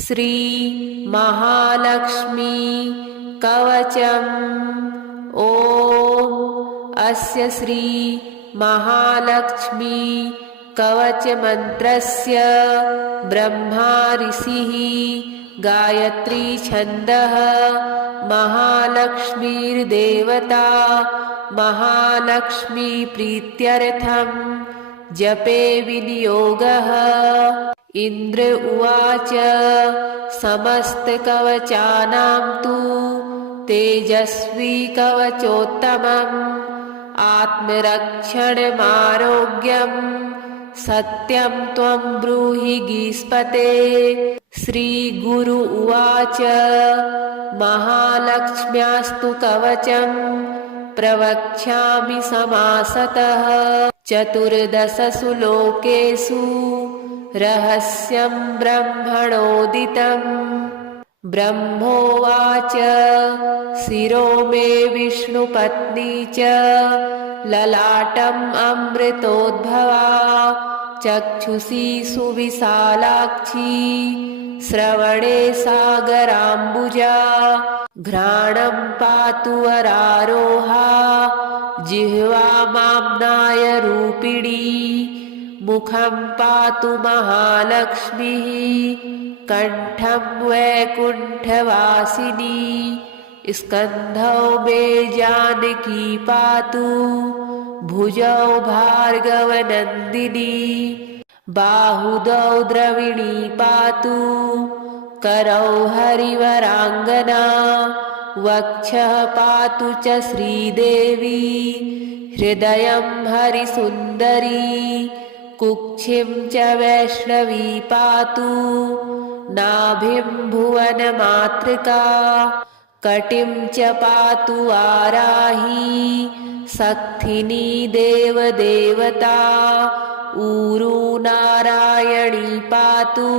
श्री महालक्ष्मी कवचम्। ॐ अस्य श्री महालक्ष्मी कवच मंत्रस्य ब्रह्मा ऋषिः गायत्री छन्दः महालक्ष्मीर्देवता महालक्ष्मी प्रीत्यर्थं जपे विनियोगः। इंद्र उवाच समस्तकवचानां तु तेजस्वी कवचोत्तमम् आत्मरक्षणमारोग्यं सत्यं त्वं ब्रूहि गीस्पते। श्रीगुरु उवाच महालक्ष्म्यास्तु कवचं प्रवक्ष्यामि समासतः चतुर्दशसु लोकेषु रहस्यं ब्रह्मणोदितम्। ब्रह्मोवाच शिरो मे विष्णुपत्नी च ललाटम् अमृतोद्भवा चक्षुषी सुविशालाक्षी श्रवणे सागराम्बुजा घ्राणं पातु वरारोहा जिह्वा माम्नाय रूपिणी मुखं पातु महालक्ष्मीः कंठं वैकुण्ठवासिनी स्कन्धौ मे जानकी पातु भुजौ भार्गवनन्दिनी बाहुदौ द्रविणी पातु करौ हरिवराङ्गना वक्षः पातु च श्रीदेवी हृदयं हरिसुन्दरी कुक्षिं च वैष्णवी पातु नाभिं भुवनमातृका कटिं च पातु वाराही सक्थिनी देवदेवता ऊरू नारायणी पातु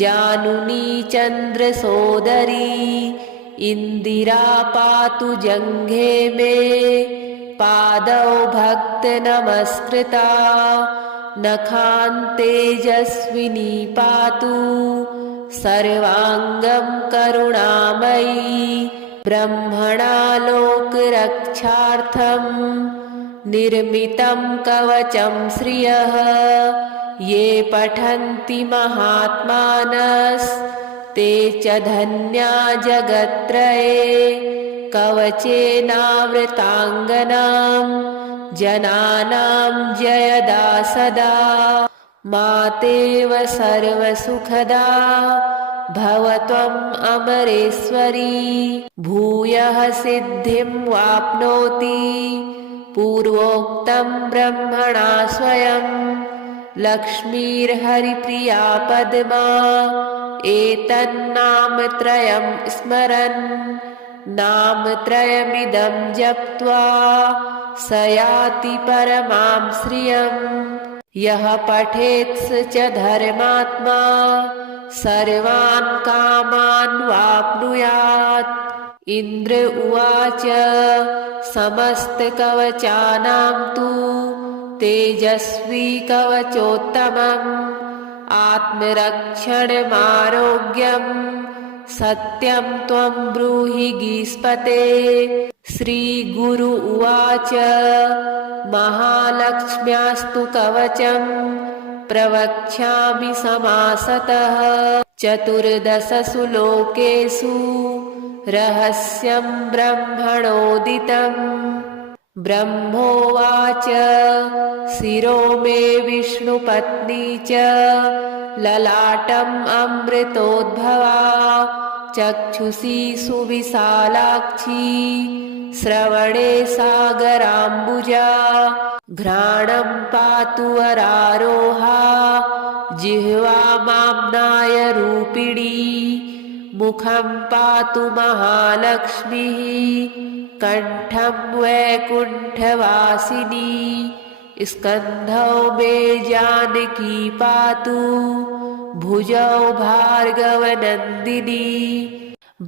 जानुनी चन्द्रसोदरी इंदिरा पातु जङ्घे मे पादौ भक्तनमस्कृता नखान्तेजस्विनी पातु सर्वाङ्गं करुणामयी ब्रह्मणा लोकरक्षार्थं निर्मितं कवचं श्रियः ये पठन्ति महात्मानस्ते च धन्या जगत्त्रये कवचेनावृताङ्गनां जनानां जयदा सदा मातेव सर्वसुखदा भव त्वम् अमरेश्वरी भूयः सिद्धिं वाप्नोति पूर्वोक्तं ब्रह्मणा स्वयं लक्ष्मीर्हरिप्रिया पद्मा एतन्नामत्रयं स्मरन् नामत्रयमिदं जप्त्वा स याति परमां श्रियम् यः पठेत् स च धर्मात्मा सर्वान् कामान् वाप्नुयात्। इंद्र उवाच समस्तकवचानां तु तेजस्वी कवचोत्तमम् आत्मरक्षणमारोग्यं सत्यं त्वं ब्रूहि गीस्पते। श्रीगुरु उवाच महालक्ष्म्यास्तु कवचं प्रवक्ष्यामि समासतः चतुर्दशसु लोकेषु रहस्यं ब्रह्मणोदितम्। ब्रह्मोवाच शिरो मे विष्णुपत्नी च ललाटम् अमृतोद्भवा चक्षुषी सुविशालाक्षी श्रवणे सागराम्बुजा घ्राणं पातु वरारोहा जिह्वा माम्नाय रूपिणी मुखं पातु महालक्ष्मीः कंठं वैकुण्ठवासिनी स्कन्धौ मे जानकी पातु भुजौ भार्गवनन्दिनी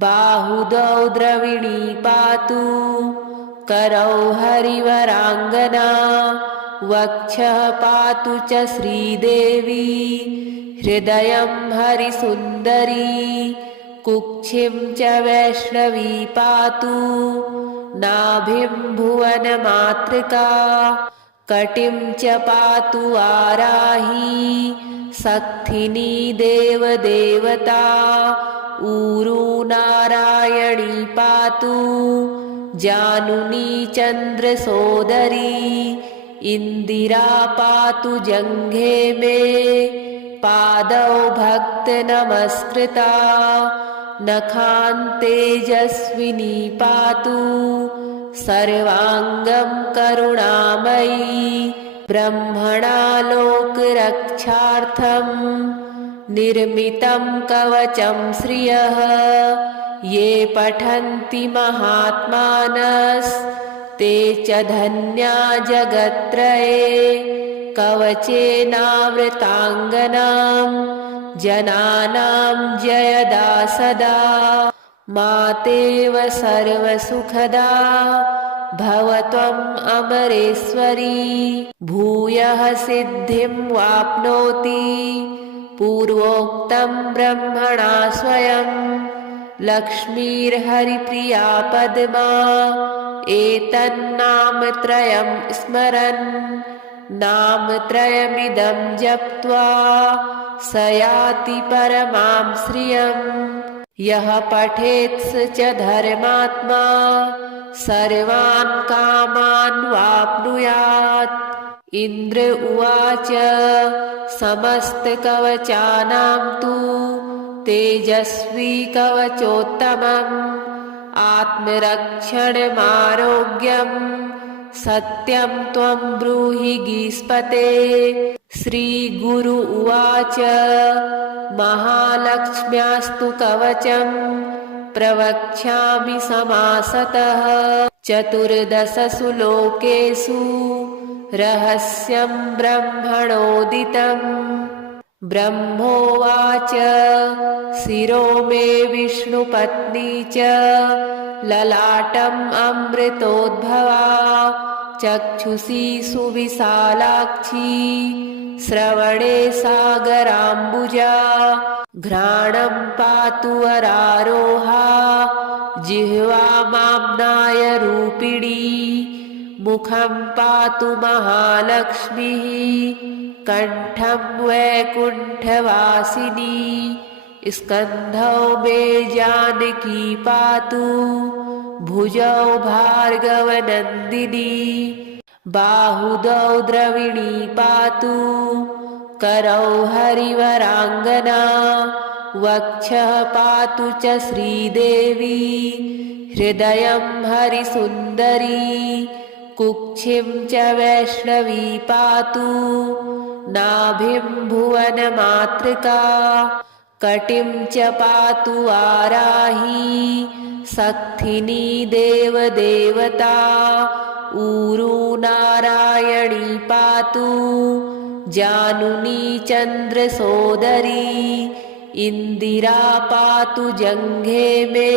बाहुदौ द्रविणी पातु करौ हरिवराङ्गना वक्षः पातु च श्रीदेवी हृदयं हरिसुन्दरी कुक्षिं च वैष्णवी पातु नाभिं भुवनमातृका कटिं च पातु वाराही सक्थिनी देवदेवता ऊरू नारायणी पातु जानुनी चन्द्रसोदरी इन्दिरा पातु जङ्घे मे पादौ भक्तनमस्कृता नखान्तेजस्विनी पातु सर्वाङ्गं करुणामयी ब्रह्मणा लोकरक्षार्थं निर्मितं कवचं श्रियः ये पठन्ति महात्मानस्ते च धन्या जगत्त्रये कवचेनावृताङ्गनां जनानां जयदा सदा मातेव सर्वसुखदा भव त्वम् अमरेश्वरी भूयः सिद्धिं वाप्नोति पूर्वोक्तं ब्रह्मणा स्वयं लक्ष्मीर्हरिप्रिया पद्मा एतन्नामत्रयं स्मरन् नामत्रयमिदं जप्त्वा स याति परमां श्रियम् यः पठेत् स च धर्मात्मा सर्वान् कामान् वाप्नुयात् इन्द्र उवाच समस्तकवचानां तु तेजस्वी कवचोत्तमम् आत्मरक्षणमारोग्यं सत्यं त्वं ब्रूहि गीस्पते श्रीगुरु उवाच महालक्ष्म्यास्तु कवचं प्रवक्ष्यामि समासतः चतुर्दशसु लोकेषु रहस्यं ब्रह्मणोदितम् ब्रह्मोवाच शिरो मे विष्णुपत्नी च ललाटम् अमृतोद्भवा चक्षुषी सुविशालाक्षी श्रवणे सागराम्बुजा घ्राणं पातु वरारोहा जिह्वा माम्नाय रूपिणी मुखं पातु महालक्ष्मीः कंठं वैकुण्ठवासिनी स्कन्धौ मे जानकी पातु भुजौ भार्गवनन्दिनी बाहुदौ द्रविणी पातु करौ हरिवराङ्गना वक्षः पातु च श्रीदेवी हृदयं हरिसुन्दरी कुक्षिं च वैष्णवी पातु नाभिं भुवनमातृका कटिं च पातु वाराही सक्थिनी देवदेवता ऊरू नारायणी पातु जानुनी चन्द्रसोदरी इन्दिरा पातु जङ्घे मे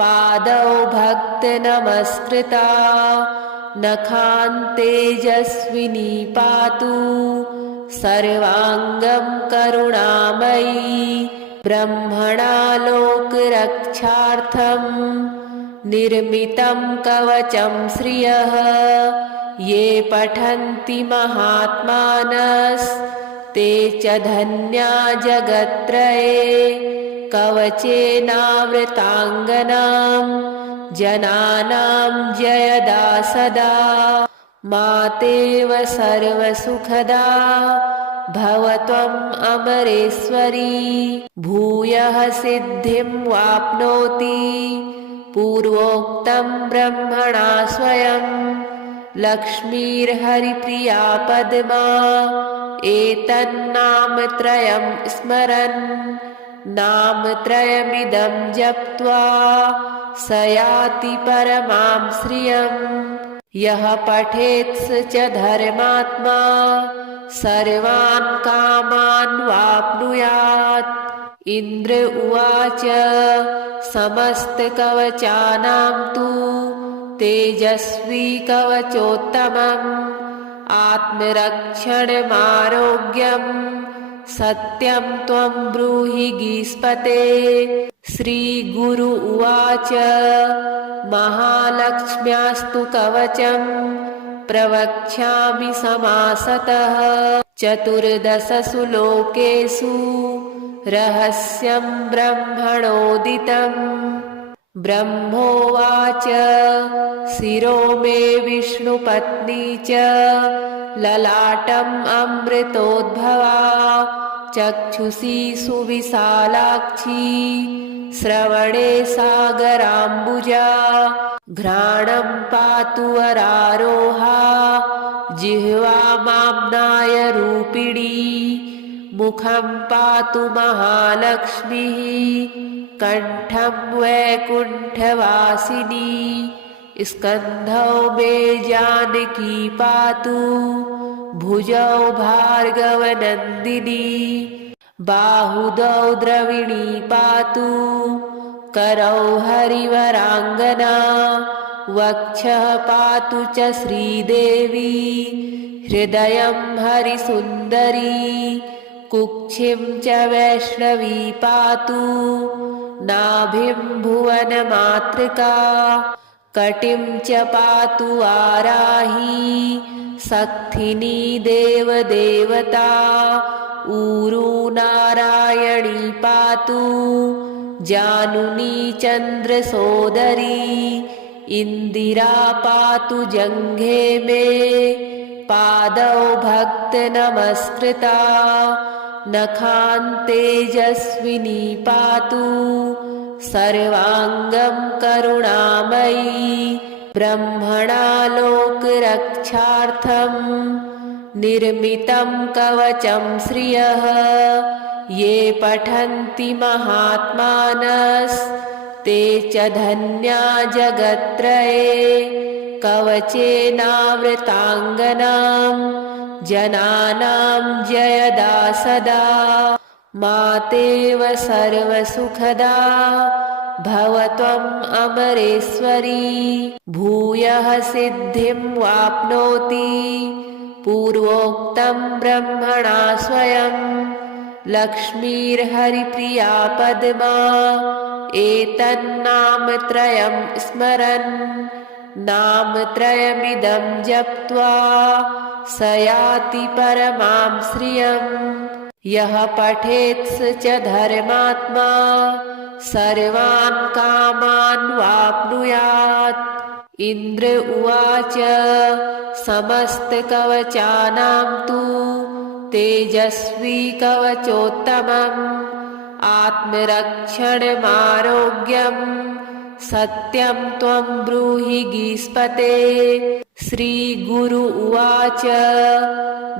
पादौ भक्तनमस्कृता नखान्तेजस्विनी पातु सर्वाङ्गं करुणामयी ब्रह्मणा लोकरक्षार्थं निर्मितं कवचं श्रियः ये पठन्ति महात्मानस्ते च धन्या जगत्त्रये कवचेनावृताङ्गनां जनानां जयदा सदा मातेव सर्वसुखदा भव त्वम् अमरेश्वरी भूयः सिद्धिं वाप्नोति पूर्वोक्तं ब्रह्मणा स्वयं लक्ष्मीर्हरिप्रिया पद्मा एतन्नामत्रयं स्मरन् नामत्रयमिदं जप्त्वा स याति परमां श्रियम् यः पठेत् स च धर्मात्मा सर्वान् कामान् वाप्नुयात् इन्द्र उवाच समस्तकवचानां तु तेजस्वी कवचोत्तमम् आत्मरक्षणमारोग्यं सत्यं त्वं ब्रूहि गीस्पते। श्रीगुरु उवाच महालक्ष्म्यास्तु कवचं प्रवक्ष्यामि समासतः। चतुर्दशसु लोकेषु रहस्यं ब्रह्मणोदितम्। ब्रह्मोवाच शिरो मे विष्णुपत्नी च ललाटम् अमृतोद्भवा। चक्षुषी सुविशालाक्षी श्रवणे सागराम्बुजा। घ्राणं पातु वरारोहा जिह्वा माम्नाय रूपिणी। मुखं पातु महालक्ष्मीः कण्ठं वैकुण्ठवासिनी। स्कन्धौ मे जानकी पातु भुजौ भार्गवनन्दिनी। बाहुदौ द्रविणी पातु करौ हरिवराङ्गना। वक्षः पातु च श्रीदेवी हृदयं हरिसुन्दरी। कुक्षिं च वैष्णवी पातु नाभिं भुवनमातृका। कटिं च पातु वाराही सक्थिनी देवदेवता। ऊरू नारायणी पातु जानुनी चन्द्रसोदरी। इन्दिरा पातु जङ्घे मे पादौ भक्तनमस्कृता। नखान्तेजस्विनी पातु सर्वाङ्गं करुणामयी। ब्रह्मणा लोकरक्षार्थं निर्मितं कवचं श्रियः। ये पठन्ति महात्मानस्ते च धन्या जगत्त्रये। कवचेनावृताङ्गनां जनानां जयदा सदा। मातेव सर्वसुखदा भव त्वम् अमरेश्वरी। भूयः सिद्धिं वाप्नोति पूर्वोक्तं ब्रह्मणा स्वयं। लक्ष्मीर्हरिप्रिया पद्मा एतन्नामत्रयं स्मरन्। नामत्रयमिदं जप्त्वा स याति परमां श्रियम्। यः पठेत् स च धर्मात्मा सर्वान् कामान् वाप्नुयात्। इन्द्र उवाच समस्तकवचानां तु तेजस्वी कवचोत्तमम्। आत्मरक्षणमारोग्यं सत्यं त्वं ब्रूहि गीस्पते। श्रीगुरु उवाच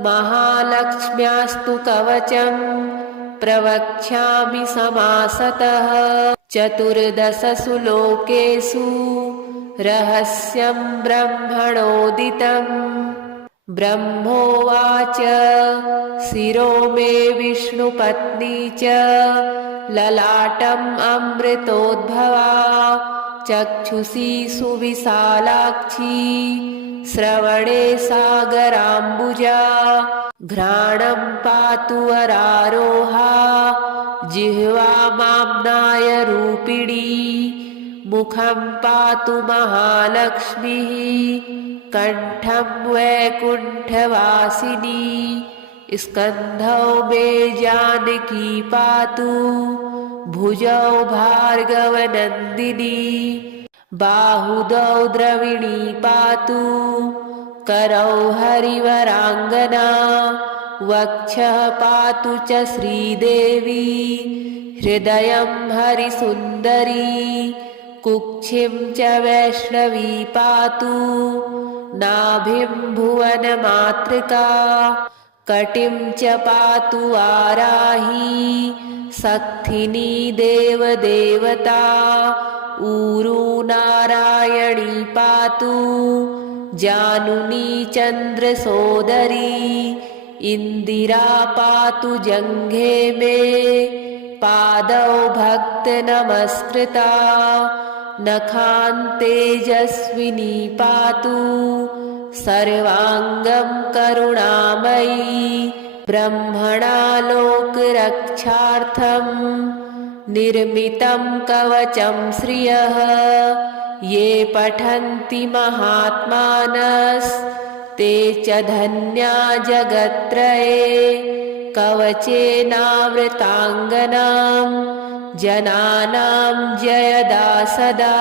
महालक्ष्म्यास्तु कवचं प्रवक्ष्यामि समासतः। चतुर्दशसु लोकेषु रहस्यं ब्रह्मणोदितम्। ब्रह्मोवाच शिरो मे विष्णुपत्नी च ललाटम् अमृतोद्भवा। चक्षुषी सुविशालाक्षी श्रवणे सागराम्बुजा। घ्राणं पातु वरारोहा जिह्वा माम्नाय रूपिणी। मुखं पातु महालक्ष्मीः कण्ठं वैकुण्ठवासिनी। स्कन्धौ मे जानकी पातु भुजौ भार्गवनन्दिनी। बाहुदौ द्रविणी पातु करौ हरिवराङ्गना। वक्षः पातु च श्रीदेवी हृदयं हरिसुन्दरी। कुक्षिं च वैष्णवी पातु नाभिं भुवनमातृका। कटिं च पातु वाराही सक्थिनी देवदेवता। ऊरू नारायणी पातु जानुनी चन्द्रसोदरी। इन्दिरा पातु जङ्घे मे पादौ भक्तनमस्कृता। नखान्तेजस्विनी पातु सर्वाङ्गं करुणामयी। ब्रह्मणा लोकरक्षार्थं निर्मितं कवचं श्रियः ये पठन्ति महात्मानस्ते च धन्या जगत्त्रये कवचेनावृताङ्गनां जनानां जयदा सदा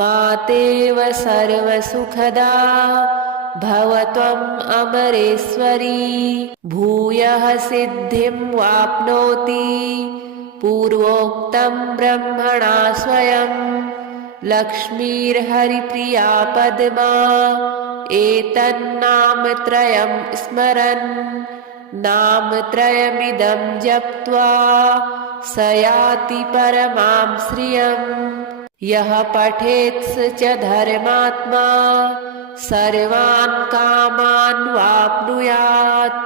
मातेव सर्वसुखदा भवत्वम् अमरेश्वरी भूयः सिद्धिं वाप्नोति पूर्वोक्तं ब्रह्मणा स्वयं लक्ष्मीर्हरिप्रिया पद्मा एतन्नामत्रयं स्मरन् नामत्रयमिदं जप्त्वा स याति परमां श्रियम् यः पठेत् स च धर्मात्मा सर्वान् कामान् वाप्नुयात्।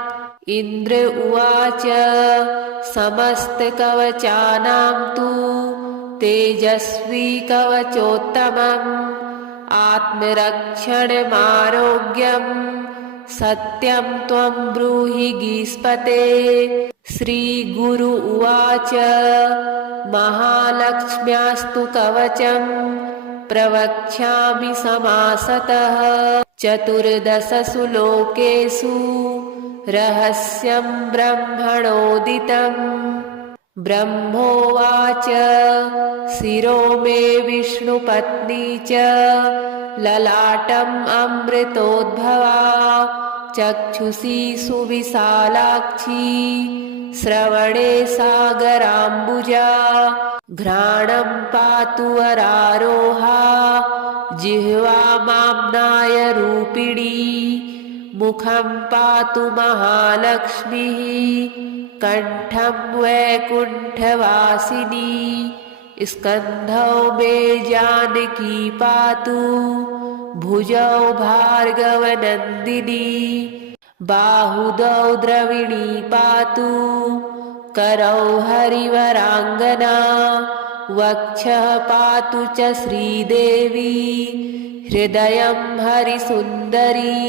इन्द्र उवाच समस्तकवचानां तु तेजस्वी कवचोत्तमम् आत्मरक्षणमारोग्यं सत्यं त्वं ब्रूहि गीस्पते। श्रीगुरु उवाच महालक्ष्म्यास्तु कवचं प्रवक्ष्यामि समासतः चतुर्दशसु लोकेषु रहस्यं ब्रह्मणोदितम्। ब्रह्मोवाच शिरो मे विष्णुपत्नी च ललाटम् अमृतोद्भवा चक्षुषी सुविशालाक्षी श्रवणे सागराम्बुजा घ्राणं पातु वरारोहा जिह्वा माम्नाय रूपिणी मुखं पातु महालक्ष्मीः कंठं वैकुण्ठवासिनी स्कन्धौ मे जानकी पातु भुजौ भार्गवनन्दिनी बाहुदौ द्रविणी पातु करौ हरिवराङ्गना वक्षः पातु च श्रीदेवी हृदयं हरिसुन्दरी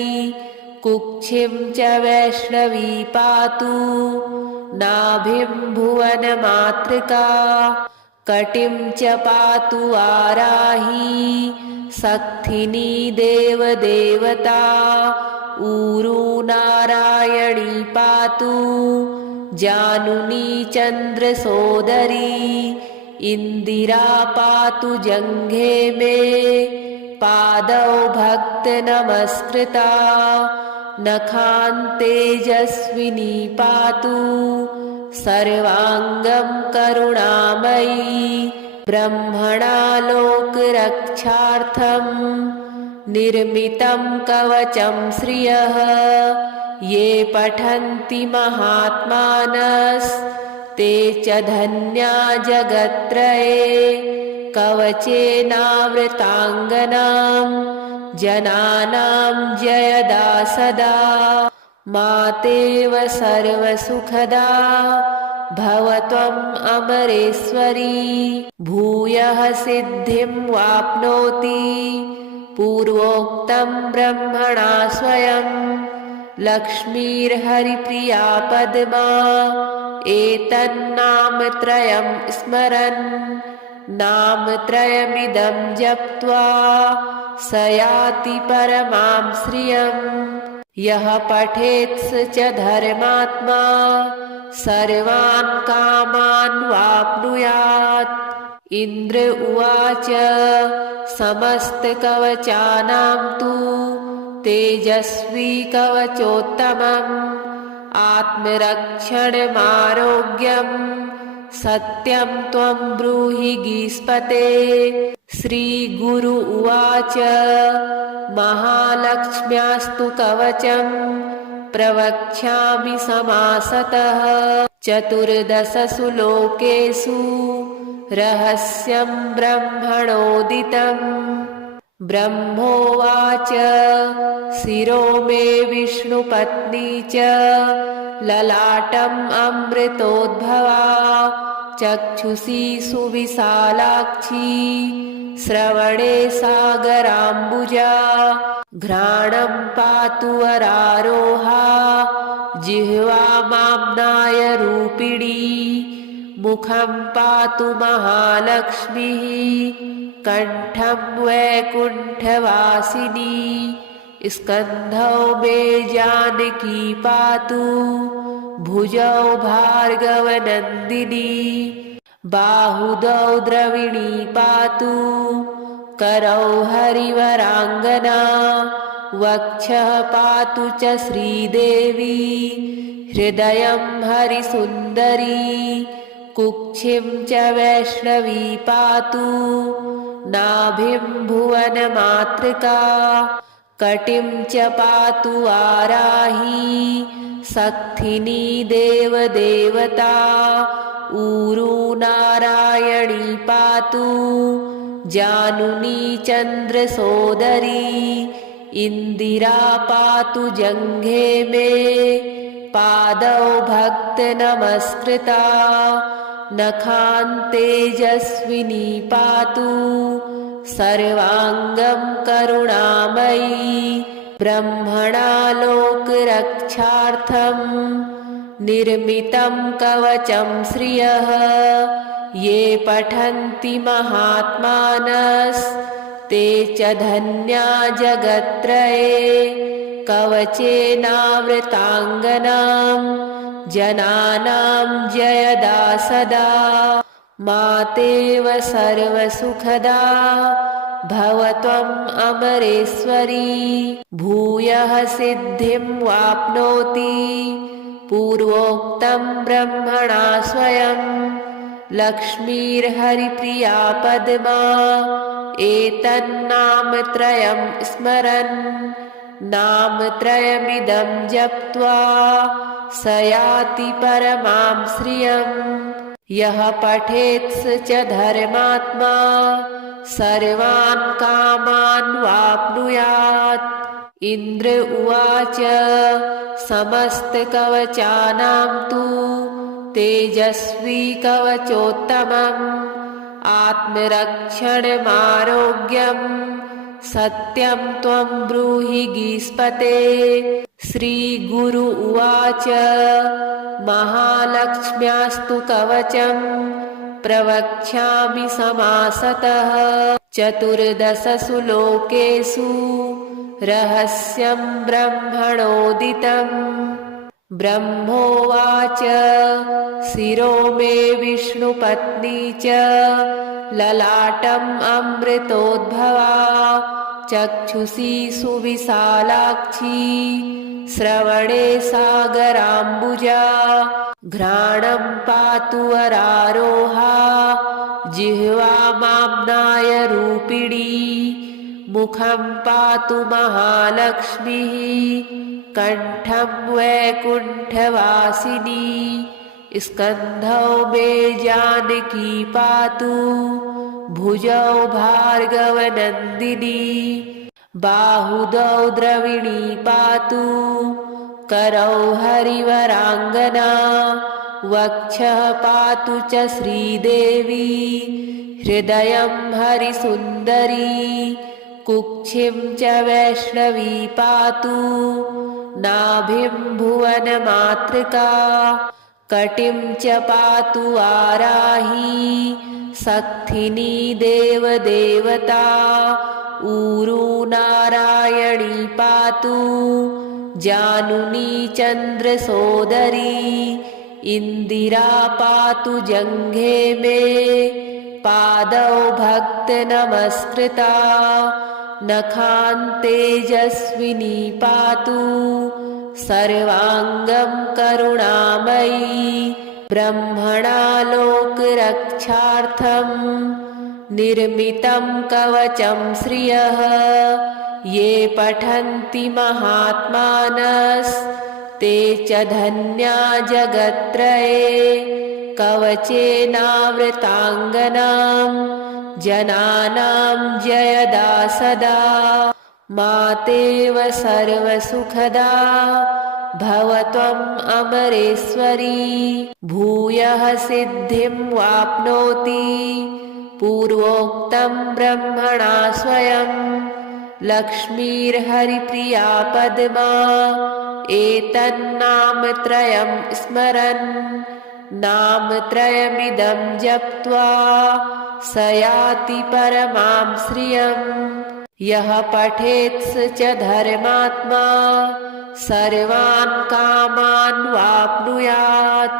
कुक्षिं च वैष्णवी पातु नाभिं भुवनमातृका कटिं च पातु वाराही सक्थिनी देवदेवता ऊरू नारायणी पातु जानुनी चन्द्रसोदरी इन्दिरा पातु जङ्घे मे पादौ भक्तनमस्कृता नखान्तेजस्विनी पातु सर्वाङ्गं करुणामयी ब्रह्मणा लोकरक्षार्थं निर्मितं कवचं श्रियः ये पठन्ति महात्मानस्ते च धन्या जगत्त्रये कवचेनावृताङ्गनां जनानां जयदा सदा मातेव सर्वसुखदा भवत्वम् अमरेश्वरी भूयः सिद्धिं वाप्नोति पूर्वोक्तं ब्रह्मणा स्वयं लक्ष्मीर्हरिप्रिया पद्मा एतन्नामत्रयं स्मरन् नामत्रयमिदं जप्त्वा स याति परमां श्रियम् यः पठेत् स च धर्मात्मा सर्वान् कामान् वाप्नुयात्। इन्द्र उवाच समस्तकवचानां तु तेजस्वी कवचोत्तमम् आत्मरक्षणमारोग्यं सत्यं त्वं ब्रूहि गीस्पते। श्रीगुरु उवाच महालक्ष्म्यास्तु कवचं प्रवक्ष्यामि समासतः चतुर्दशसु लोकेषु रहस्यं ब्रह्मणोदितम्। ब्रह्मोवाच शिरो मे विष्णुपत्नी च ललाटम् अमृतोद्भवा चक्षुषी सुविशालाक्षी श्रवणे सागराम्बुजा घ्राणं पातु वरारोहा जिह्वामाम्नाय रूपिणी मुखं पातु महालक्ष्मीः कण्ठं वैकुण्ठवासिनी स्कन्धौ मे जानकी पातु भुजौ भार्गवनन्दिनी बाहुदौ द्रविणी पातु करौ हरिवराङ्गना वक्षः पातु च श्रीदेवी हृदयं हरिसुन्दरी कुक्षिं च वैष्णवी पातु नाभिं भुवनमातृका कटिं च पातु वाराही सक्थिनी देवदेवता ऊरू नारायणी पातु जानुनी चन्द्रसोदरी इन्दिरा पातु जङ्घे मे पादौ भक्तनमस्कृता नखान्तेजस्विनी पातु सर्वाङ्गं करुणामयी ब्रह्मणा लोकरक्षार्थं निर्मितं कवचं श्रियः ये पठन्ति महात्मानस्ते च धन्या जगत्त्रये कवचेनावृताङ्गनां जनानां जयदा सदा मातेव सर्वसुखदा भव त्वम् अमरेश्वरी भूयः सिद्धिं वाप्नोति पूर्वोक्तं ब्रह्मणा स्वयं लक्ष्मीर्हरिप्रिया पद्मा एतन्नामत्रयं स्मरन् नामत्रयमिदं जप्त्वा स याति परमां श्रियम् यः पठेत् स च धर्मात्मा सर्वान् कामान् वाप्नुयात् इन्द्र उवाच समस्तकवचानां तु तेजस्वी कवचोत्तमम् आत्मरक्षणमारोग्यं सत्यं त्वं ब्रूहि गीस्पते श्रीगुरु उवाच महालक्ष्म्यास्तु कवचं प्रवक्ष्यामि समासतः चतुर्दशसु लोकेषु रहस्यं ब्रह्मणोदितम् ब्रह्मोवाच शिरो मे विष्णुपत्नी च ललाटम् अमृतोद्भवा चक्षुषी सुविशालाक्षी श्रवणे सागराम्बुजा घ्राणं पातु वरारोहा जिह्वामाम्नाय रूपिणी मुखं पातु महालक्ष्मीः कण्ठं वैकुण्ठवासिनी स्कन्धौ मे जानकी पातु भुजौ भार्गवनन्दिनी बाहुदौ द्रविणी पातु करौ हरिवराङ्गना वक्षः पातु च श्रीदेवी हृदयं हरिसुन्दरी कुक्षिं च वैष्णवी पातु नाभिं भुवनमातृका कटिं च पातु वाराही सक्थिनी देवदेवता ऊरू नारायणी पातु जानुनी चन्द्रसोदरी इन्दिरा पातु जङ्घे मे पादौ भक्तनमस्कृता नखान्तेजस्विनी पातु सर्वाङ्गं करुणामयी ब्रह्मणा लोकरक्षार्थं निर्मितं कवचं श्रियः ये पठन्ति महात्मानस्ते च धन्या जगत्त्रये कवचेनावृताङ्गनां जनानां जयदा सदा मातेव सर्वसुखदा भव त्वम् अमरेश्वरी भूयः सिद्धिं वाप्नोति पूर्वोक्तं ब्रह्मणा स्वयं लक्ष्मीर्हरिप्रिया पद्मा एतन्नामत्रयं स्मरन् नामत्रयमिदं जप्त्वा स याति परमां श्रियम् यः पठेत् स च धर्मात्मा सर्वान् कामान् वाप्नुयात्।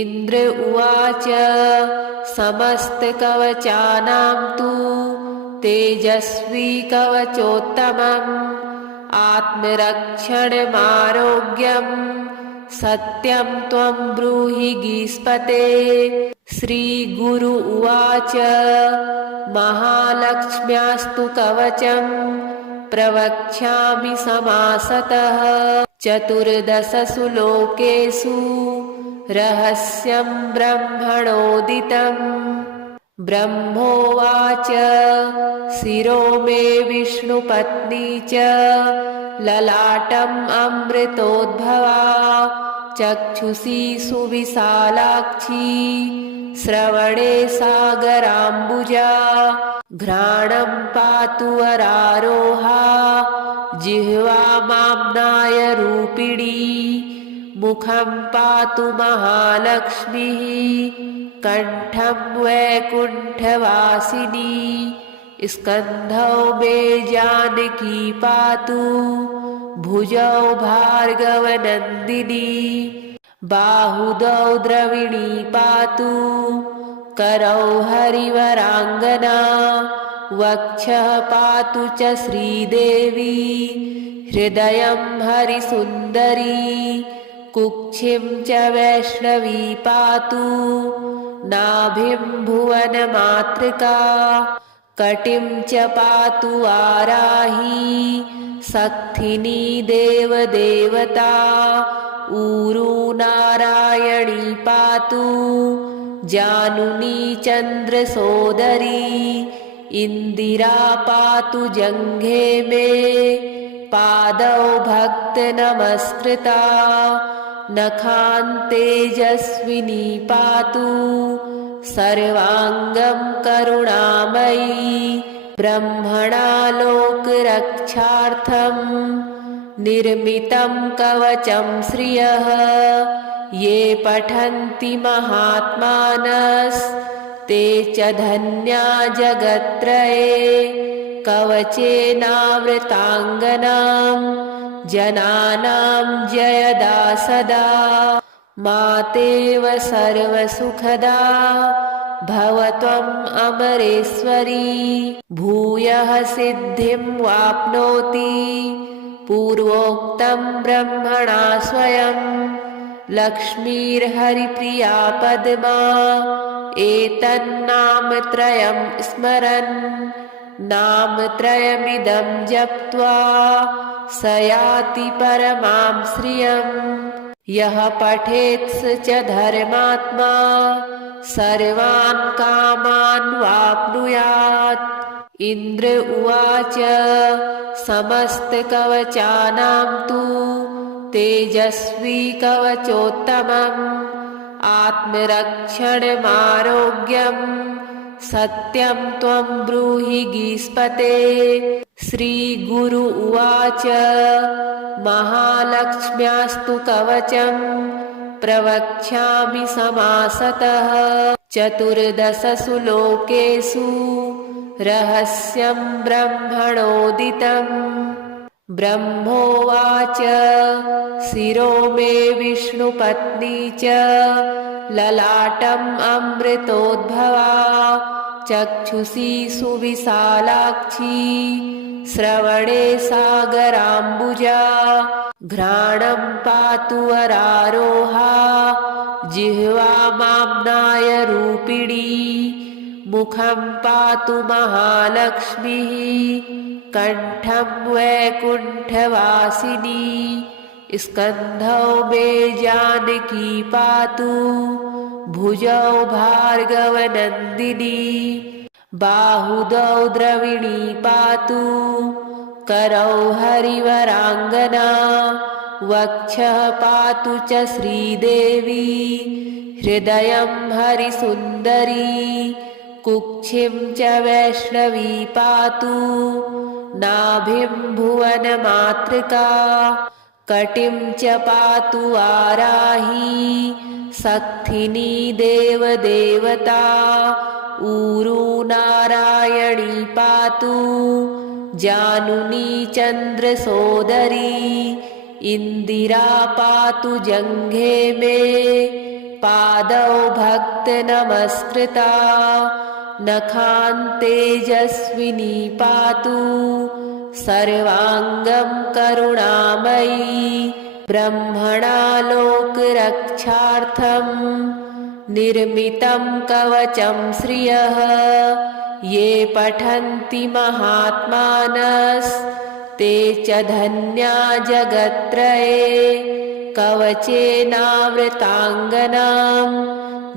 इन्द्र उवाच समस्तकवचानां तु तेजस्वी कवचोत्तमम् आत्मरक्षणमारोग्यं सत्यं त्वं ब्रूहि गीस्पते। श्रीगुरु उवाच महालक्ष्म्यास्तु कवचं प्रवक्ष्यामि समासतः चतुर्दशसु लोकेषु रहस्यं ब्रह्मणोदितम्। ब्रह्मोवाच शिरो मे विष्णुपत्नी च ललाटम् अमृतोद्भवा चक्षुषी सुविशालाक्षी श्रवणे सागराम्बुजा घ्राणं पातु वरारोहा जिह्वा माम्नाय रूपिणी मुखं पातु महालक्ष्मीः कंठं वैकुण्ठवासिनी स्कन्धौ मे जानकी पातु भुजौ भार्गवनन्दिनी बाहुदौ द्रविणी पातु करौ हरिवराङ्गना वक्षः पातु च श्रीदेवी हृदयं हरिसुन्दरी कुक्षिं च वैष्णवी पातु नाभिं भुवनमातृका कटिं च पातु वाराही सक्थिनी देवदेवता ऊरू नारायणी पातु जानुनी चन्द्रसोदरी इन्दिरा पातु जङ्घे मे पादौ भक्तनमस्कृता नखान्तेजस्विनी पातु सर्वाङ्गं करुणामयी ब्रह्मणा लोकरक्षार्थं निर्मितं कवचं श्रियः ये पठन्ति महात्मानस्ते च धन्या जगत्त्रये कवचेनावृताङ्गनां जनानां जयदा सदा मातेव सर्वसुखदा भवत्वम् अमरेश्वरी भूयः सिद्धिं वाप्नोति पूर्वोक्तं ब्रह्मणा स्वयं लक्ष्मीर्हरिप्रिया पद्मा एतन्नामत्रयं स्मरन् नामत्रयमिदं जप्त्वा स याति परमां श्रियम् यः पठेत् स च धर्मात्मा सर्वान् कामान् वाप्नुयात्। इन्द्र उवाच समस्तकवचानां तु तेजस्वी कवचोत्तमम् आत्मरक्षणमारोग्यं सत्यं त्वं ब्रूहि गीस्पते। श्रीगुरु उवाच महालक्ष्म्यास्तु कवचं प्रवक्ष्यामि समासतः चतुर्दशसु लोकेषु रहस्यं ब्रह्मणोदितम्। ब्रह्मोवाच शिरो मे विष्णुपत्नी च ललाटम् अमृतोद्भवा चक्षुषी सुविशालाक्षी श्रवणे सागराम्बुजा घ्राणं पातु वरारोहा जिह्वा माम्नाय रूपिणी मुखं पातु महालक्ष्मीः कंठं वैकुण्ठवासिनी स्कन्धौ मे जानकी पातु भुजौ भार्गवनन्दिनी बाहुदौ द्रविणी पातु करौ हरिवराङ्गना वक्षः पातु च श्रीदेवी हृदयं हरिसुन्दरी कुक्षिं च वैष्णवी पातु नाभिं भुवनमातृका कटिं च पातु वाराही सक्थिनी देवदेवता ऊरू नारायणी पातु जानुनी चन्द्रसोदरी इन्दिरा पातु जङ्घे मे पादौ भक्तनमस्कृता नखान्तेजस्विनी पातु सर्वाङ्गं करुणामयी ब्रह्मणा लोकरक्षार्थं निर्मितं कवचं श्रियः ये पठन्ति महात्मानस्ते च धन्या जगत्त्रये कवचेनावृताङ्गनां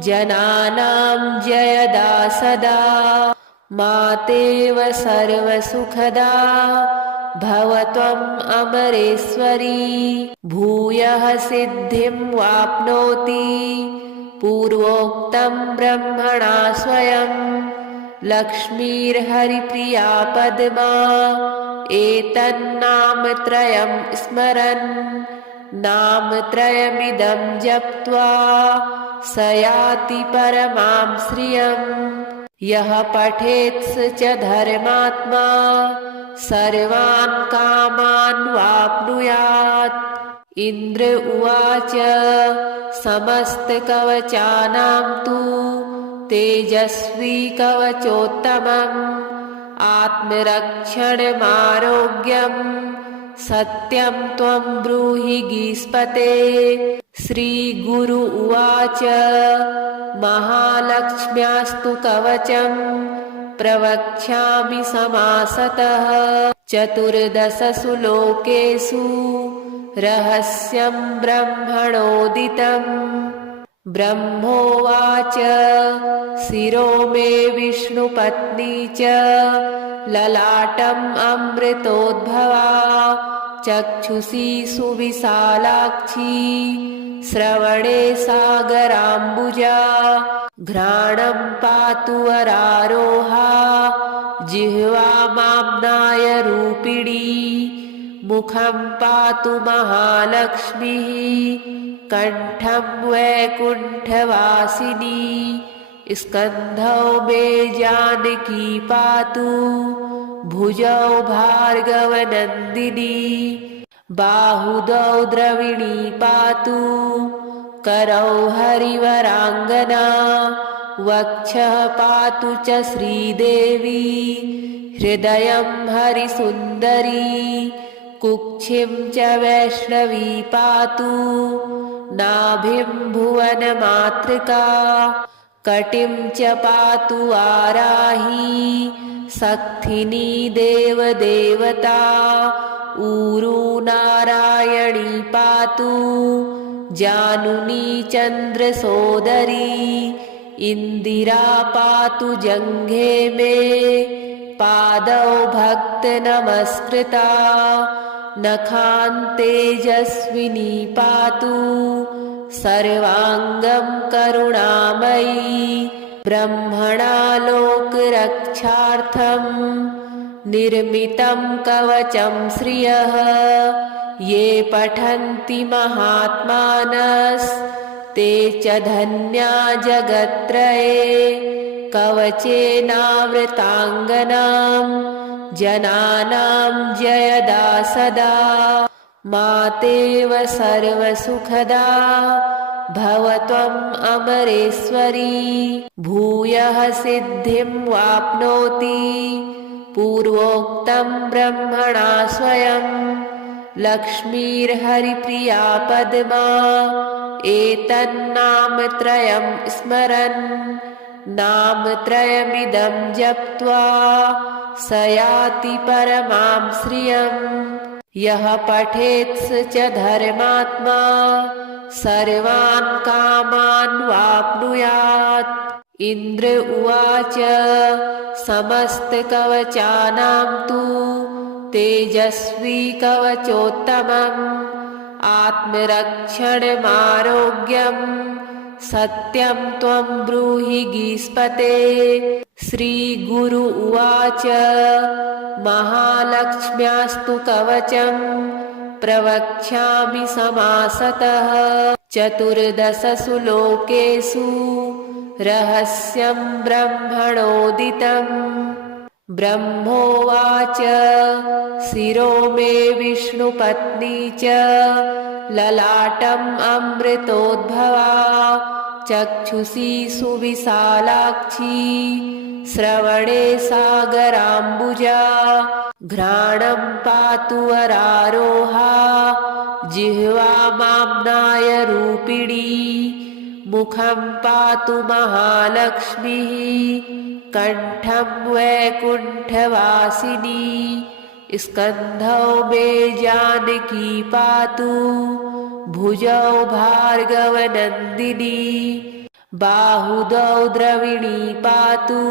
जनानां जयदा सदा मातेव सर्वसुखदा भव त्वम् अमरेश्वरी भूयः सिद्धिं वाप्नोति पूर्वोक्तं ब्रह्मणा स्वयं लक्ष्मीर्हरिप्रिया पद्मा एतन्नामत्रयं स्मरन् नामत्रयमिदं जप्त्वा स याति परमां श्रियम् यः पठेत् स च धर्मात्मा सर्वान् कामान् वाप्नुयात् इन्द्र उवाच समस्तकवचानां तु तेजस्वी कवचोत्तमम् आत्मरक्षणमारोग्यम् सत्यं त्वं ब्रूहि गीस्पते श्रीगुरु उवाच महालक्ष्म्यास्तु कवचं प्रवक्ष्यामि समासतः चतुर्दशसु लोकेषु रहस्यं ब्रह्मणोदितम् ब्रह्मोवाच शिरो मे विष्णुपत्नी च ललाटम् अमृतोद्भवा चक्षुषी सुविशालाक्षी श्रवणे सागराम्बुजा घ्राणं पातु वरारोहा जिह्वा माम्नाय रूपिणी मुखं पातु महालक्ष्मीः कण्ठं वैकुण्ठवासिनी स्कन्धौ मे जानकी पातु भुजौ भार्गवनन्दिनी बाहुदौ द्रविणी पातु करौ हरिवराङ्गना वक्षः पातु च श्रीदेवी हृदयं हरिसुन्दरी कुक्षिं च वैष्णवी पातु नाभिं भुवनमातृका कटिं च पातु वाराही सक्थिनी देवदेवता ऊरू नारायणी पातु जानुनी चन्द्रसोदरी इन्दिरा पातु जङ्घे मे पादौ भक्तनमस्कृता नखान्तेजस्विनी पातु सर्वाङ्गं करुणामयी ब्रह्मणा लोकरक्षार्थं निर्मितं कवचं श्रियः ये पठन्ति महात्मानस्ते च धन्या जगत्त्रये कवचेनावृताङ्गनां जनानां जयदा सदा मातेव सर्वसुखदा भव त्वम् अमरेश्वरी भूयः सिद्धिं वाप्नोति पूर्वोक्तं ब्रह्मणा स्वयं लक्ष्मीर्हरिप्रिया पद्मा एतन्नामत्रयं स्मरन् नामत्रयमिदं जप्त्वा स याति परमां श्रियम् यः पठेत् स च धर्मात्मा सर्वान् कामान् वाप्नुयात् इन्द्र उवाच समस्तकवचानां तु तेजस्वी कवचोत्तमम् आत्मरक्षणमारोग्यं सत्यं त्वं ब्रूहि गीस्पते। श्रीगुरु उवाच महालक्ष्म्यास्तु कवचं प्रवक्ष्यामि समासतः। चतुर्दशसु लोकेषु रहस्यं ब्रह्मणोदितम्। ब्रह्मोवाच शिरो मे विष्णुपत्नी च ललाटम् अमृतोद्भवा। चक्षुषी सुविशालाक्षी श्रवणे सागराम्बुजा। घ्राणं पातु वरारोहा जिह्वा माम्नाय रूपिणी। मुखं पातु महालक्ष्मीः कण्ठं वैकुण्ठवासिनी। स्कन्धौ मे जानकी पातु भुजौ भार्गवनन्दिनी। बाहुदौ द्रविणी पातु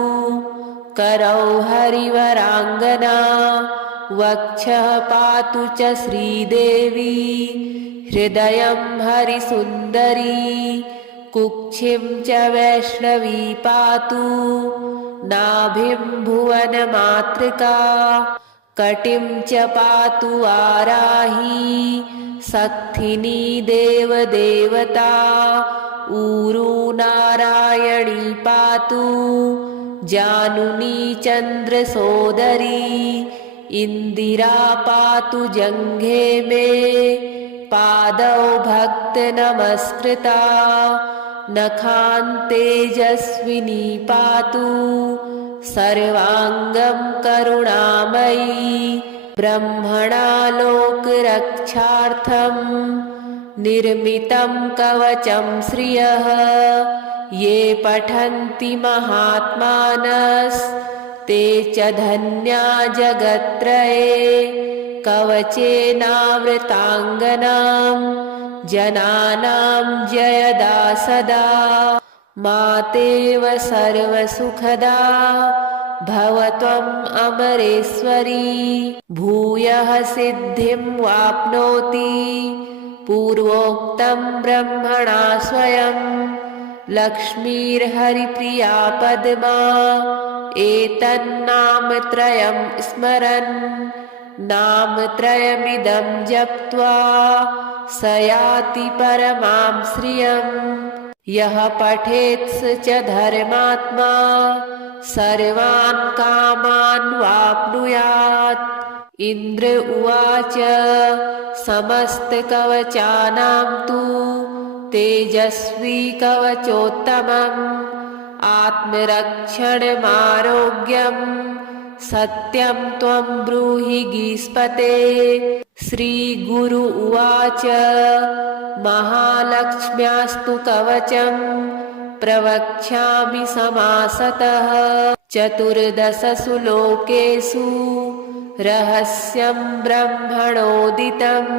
करौ हरिवराङ्गना। वक्षः पातु च श्रीदेवी हृदयं हरिसुन्दरी। कुक्षिं च वैष्णवी पातु नाभिं भुवनमातृका। कटिं च पातु वाराही सक्थिनी देवदेवता। ऊरू नारायणी पातु जानुनी चन्द्रसोदरी। इन्दिरा पातु जङ्घे मे पादौ भक्तनमस्कृता। नखान्तेजस्विनी पातु सर्वाङ्गं करुणामयी। ब्रह्मणा लोकरक्षार्थं निर्मितं कवचं श्रियः। ये पठन्ति महात्मानस्ते च धन्या जगत्त्रये। कवचेनावृताङ्गनां जनानां जयदा सदा। मातेव सर्वसुखदा भव त्वम् अमरेश्वरी। भूयः सिद्धिं वाप्नोति पूर्वोक्तं ब्रह्मणा स्वयं। लक्ष्मीर्हरिप्रिया पद्मा एतन्नामत्रयं स्मरन्। नामत्रयमिदं जप्त्वा स याति परमां श्रियम्। यः पठेत् स च धर्मात्मा सर्वान् कामान् वाप्नुयात्। इन्द्र उवाच समस्तकवचानां तु तेजस्वी कवचोत्तमम्। आत्मरक्षणमारोग्यं सत्यं त्वं ब्रूहि गीस्पते। श्रीगुरु उवाच महालक्ष्म्यास्तु कवचं प्रवक्ष्यामि समासतः। चतुर्दशसु लोकेषु रहस्यं ब्रह्मणोदितम्।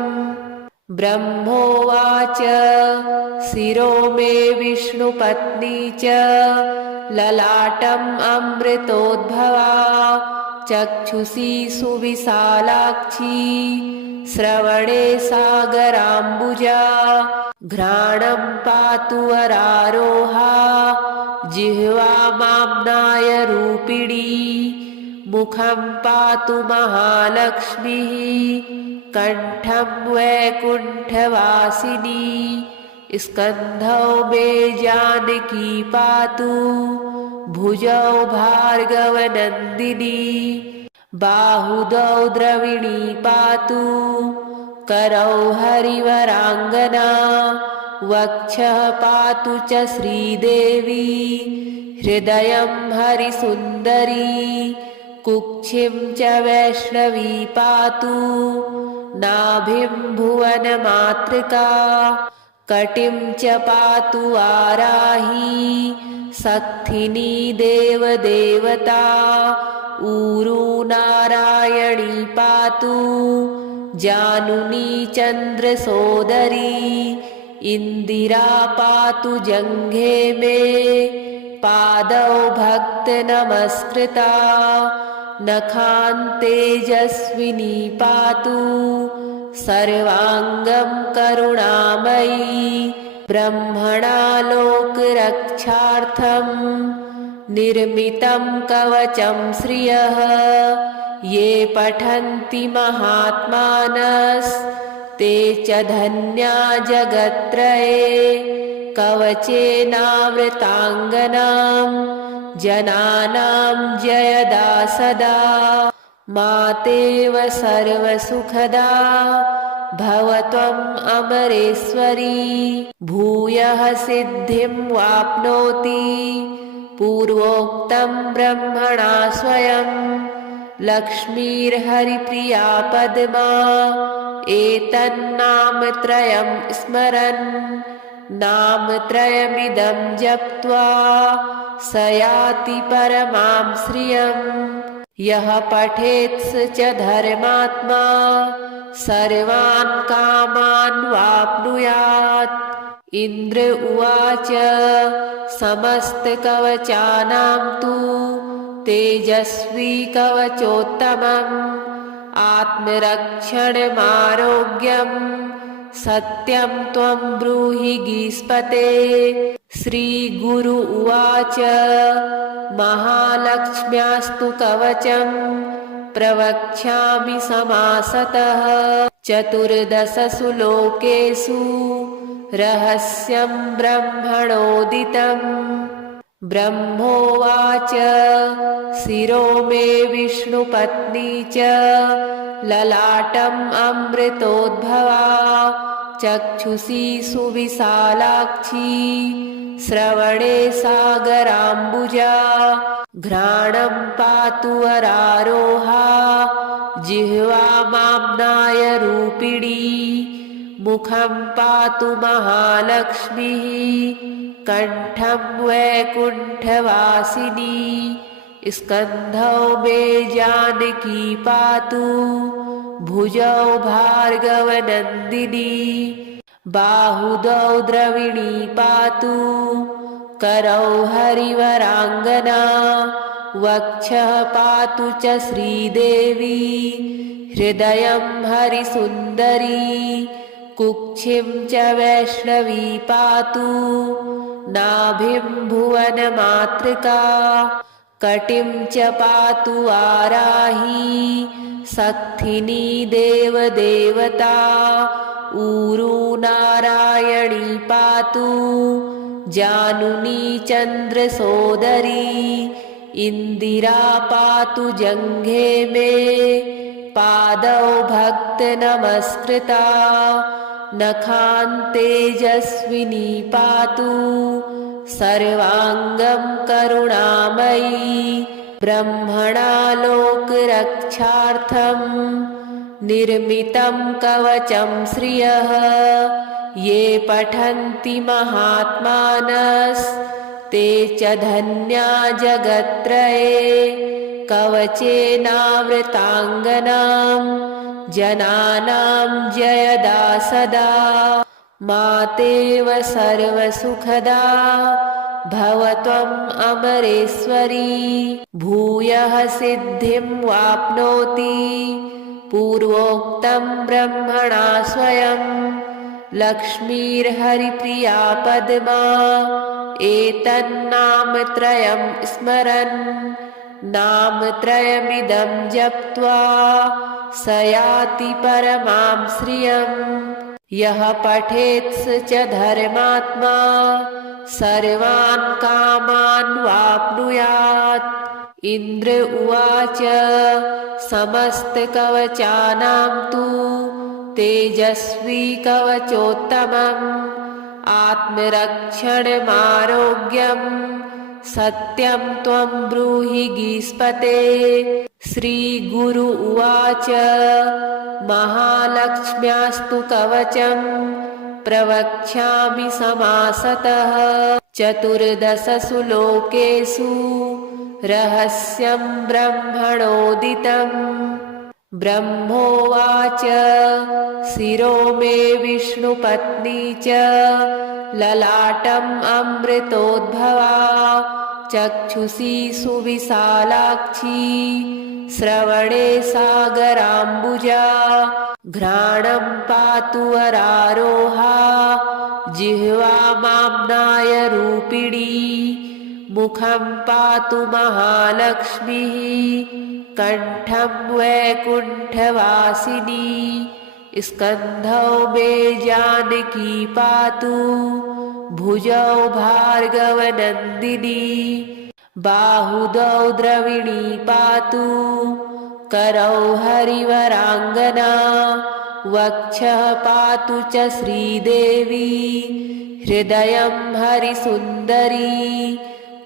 ब्रह्मोवाच शिरो मे विष्णुपत्नी च ललाटम् अमृतोद्भवा। चक्षुषी सुविशालाक्षी श्रवणे सागराम्बुजा। घ्राणं पातु वरारोहा जिह्वा माम्नाय रूपिणी। मुखं पातु महालक्ष्मीः कण्ठं वैकुण्ठवासिनी। स्कन्धौ मे जानकी पातु भुजौ भार्गवनन्दिनी। बाहुदौ द्रविणी पातु करौ हरिवराङ्गना। वक्षः पातु च श्रीदेवी हृदयं हरिसुन्दरी। कुक्षिं च वैष्णवी पातु नाभिं भुवनमातृका। कटिं च पातु वाराही सक्थिनी देवदेवता। ऊरू नारायणी पातु जानुनी चन्द्रसोदरी। इन्दिरा पातु जङ्घे मे पादौ भक्तनमस्कृता। नखान्तेजस्विनी पातु सर्वाङ्गं करुणामयी। ब्रह्मणा लोकरक्षार्थं निर्मितं कवचं श्रियः ये पठन्ति महात्मानस्ते च धन्या जगत्त्रये कवचेनावृताङ्गनां जनानां जयदा सदा मातेव सर्वसुखदा भवत्वम् अमरेश्वरी भूयः सिद्धिं वाप्नोति पूर्वोक्तं ब्रह्मणा स्वयं लक्ष्मीर्हरिप्रिया पद्मा एतन्नामत्रयं स्मरन् नामत्रयमिदं जप्त्वा स याति परमां श्रियम् यः पठेत् स च धर्मात्मा सर्वान् कामान् वाप्नुयात्। इन्द्र उवाच समस्तकवचानां तु तेजस्वी कवचोत्तमम् आत्मरक्षणमारोग्यं सत्यं त्वं ब्रूहि गीस्पते। श्रीगुरु उवाच महालक्ष्म्यास्तु कवचं प्रवक्ष्यामि समासतः चतुर्दशसु लोकेषु रहस्यं ब्रह्मणोदितम्। ब्रह्मोवाच शिरो मे विष्णुपत्नी च ललाटम् अमृतोद्भवा चक्षुषी सुविशालाक्षी श्रवणे सागराम्बुजा घ्राणं पातु वरारोहा जिह्वा माम्नाय रूपिणी मुखं पातु महालक्ष्मीः कंठं वैकुण्ठवासिनी स्कन्धौ मे जानकी पातु भुजौ भार्गवनन्दिनी बाहुदौ द्रविणी पातु करौ हरिवराङ्गना वक्षः पातु च श्रीदेवी हृदयं हरिसुन्दरी कुक्षिं च वैष्णवी पातु नाभिं भुवनमातृका कटिं च पातु वाराही सक्थिनी देवदेवता ऊरू नारायणी पातु जानुनी चन्द्रसोदरी इन्दिरा पातु जङ्घे मे पादौ भक्तनमस्कृता नखान्तेजस्विनी पातु सर्वाङ्गं करुणामयी ब्रह्मणा लोकरक्षार्थं निर्मितं कवचं श्रियः ये पठन्ति महात्मानस्ते च धन्या जगत्त्रये कवचेनावृताङ्गनां जनानां जयदा सदा मातेव सर्वसुखदा भवत्वम् अमरेश्वरी भूयः सिद्धिं वाप्नोति पूर्वोक्तं ब्रह्मणा स्वयं लक्ष्मीर्हरिप्रिया पद्मा एतन्नामत्रयं स्मरन् नामत्रयमिदं जप्त्वा स याति परमां श्रियम् यः पठेत् स च धर्मात्मा सर्वान् कामान् वाप्नुयात्। इन्द्र उवाच समस्तकवचानां तु तेजस्वी कवचोत्तमम् आत्मरक्षणमारोग्यं सत्यं त्वं ब्रूहि गीस्पते। श्रीगुरु उवाच महालक्ष्म्यास्तु कवचं प्रवक्ष्यामि समासतः चतुर्दशसु लोकेषु रहस्यं ब्रह्मणोदितम्। ब्रह्मोवाच शिरो मे विष्णुपत्नी च ललाटम् अमृतोद्भवा चक्षुषी सुविशालाक्षी श्रवणे सागराम्बुजा घ्राणं पातु वरारोहा जिह्वामाम्नाय रूपिणी मुखं पातु महालक्ष्मीः कंठं वैकुण्ठवासिनी स्कन्धौ मे जानकी पातु भुजौ भार्गवनन्दिनी बाहुदौ द्रविणी पातु करौ हरिवराङ्गना वक्षः पातु च श्रीदेवी हृदयं हरिसुन्दरी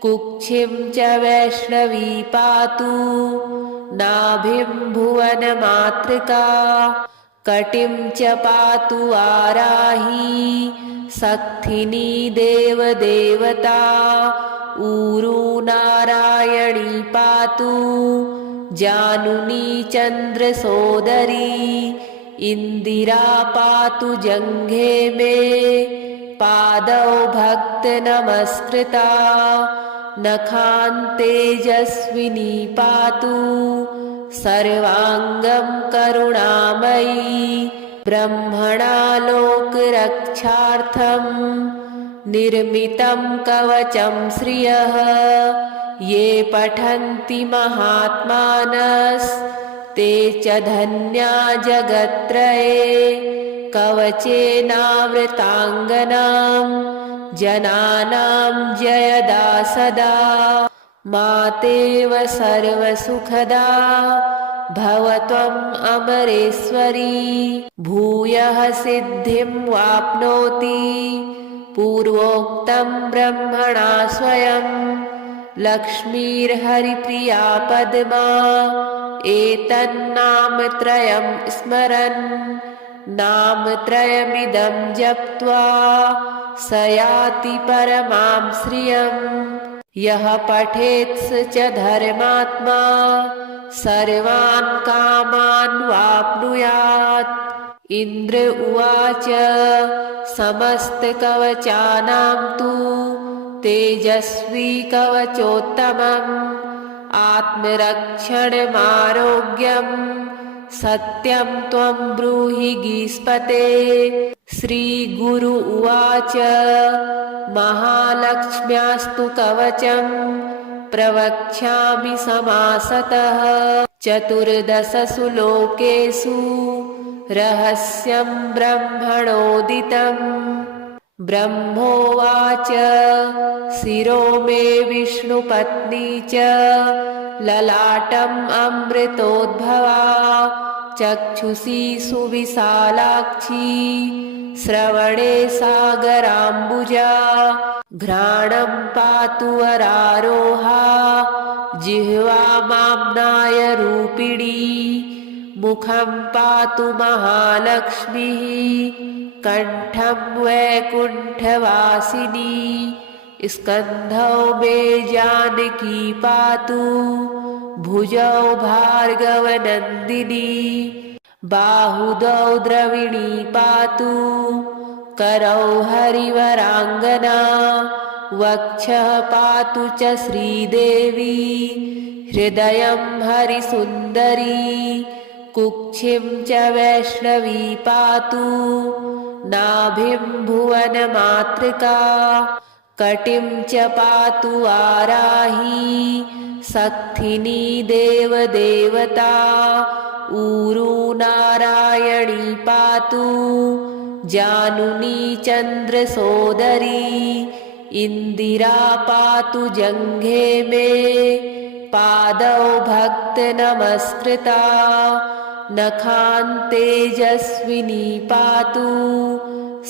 कुक्षिं च वैष्णवी पातु नाभिं भुवनमातृका कटिं च पातु वाराही सक्थिनी देवदेवता ऊरू नारायणी पातु जानुनी चन्द्रसोदरी इन्दिरा पातु जङ्घे मे पादौ भक्तनमस्कृता नखान्तेजस्विनी पातु सर्वाङ्गं करुणामयी ब्रह्मणा लोकरक्षार्थं निर्मितं कवचं श्रियः ये पठन्ति महात्मानस्ते च धन्या जगत्त्रये कवचेनावृताङ्गनां जनानां जयदा सदा मातेव सर्वसुखदा भवत्वम् अमरेश्वरी भूयः सिद्धिं वाप्नोति पूर्वोक्तं ब्रह्मणा स्वयं लक्ष्मीर्हरिप्रिया पद्मा एतन्नामत्रयं स्मरन् नामत्रयमिदं जप्त्वा स याति परमां श्रियम् यः पठेत् स च धर्मात्मा सर्वान् कामान् वाप्नुयात्। इन्द्र उवाच समस्तकवचानां तु तेजस्वी कवचोत्तमम् आत्मरक्षणमारोग्यम् सत्यं त्वं ब्रूहि गीस्पते। श्रीगुरु उवाच महालक्ष्म्यास्तु कवचं प्रवक्ष्यामि समासतः 14 लोकेषु रहस्यं ब्रह्मणोदितम्। ब्रह्मोवाच शिरो मे विष्णुपत्नी च ललाटम् अमृतोद्भवा चक्षुषी सुविशालाक्षी श्रवणे सागराम्बुजा घ्राणं पातु वरारोहा जिह्वामाम्नाय रूपिणी मुखं पातु महालक्ष्मीः कंठं वैकुण्ठवासिनी स्कन्धौ मे जानकी पातु भुजौ भार्गवनन्दिनी बाहुदौ द्रविणी पातु करौ हरिवराङ्गना वक्षः पातु च श्रीदेवी हृदयं हरिसुन्दरी कुक्षिं च वैष्णवी पातु नाभिं भुवनमातृका कटिं च पातु वाराही सक्थिनी देवदेवता ऊरू नारायणी पातु जानुनी चन्द्रसोदरी इन्दिरा पातु जङ्घे मे पादौ भक्तनमस्कृता नखान्तेजस्विनी पातु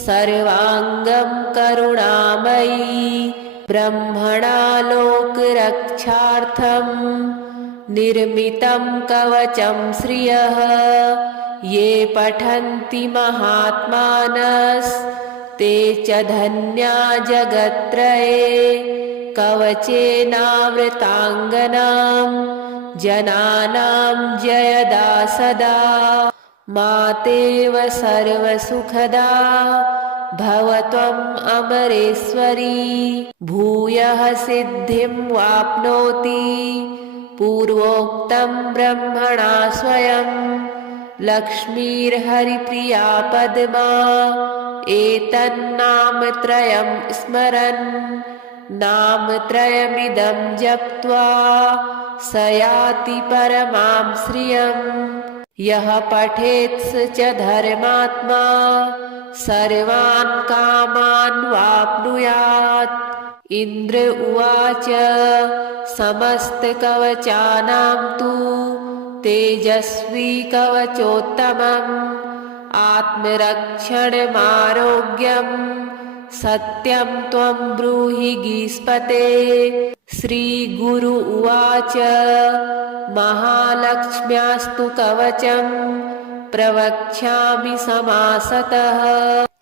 सर्वाङ्गं करुणामयी ब्रह्मणा लोकरक्षार्थं निर्मितं कवचं श्रियः ये पठन्ति महात्मानस्ते च धन्या जगत्त्रये कवचेनावृताङ्गनां जनानां जयदा सदा मातेव सर्वसुखदा भवत्वम् अमरेश्वरी भूयः सिद्धिं वाप्नोति पूर्वोक्तं ब्रह्मणा स्वयं लक्ष्मीर्हरिप्रिया पद्मा एतन्नामत्रयं स्मरन् नामत्रयमिदं जप्त्वा स याति परमां श्रियम् यः पठेत् स च धर्मात्मा सर्वान् कामान् वाप्नुयात्। इन्द्र उवाच समस्तकवचानां तु तेजस्वी कवचोत्तमम् आत्मरक्षणमारोग्यं सत्यं त्वं ब्रूहि गीस्पते। श्रीगुरु उवाच महालक्ष्म्यास्तु कवचं प्रवक्ष्यामि समासतः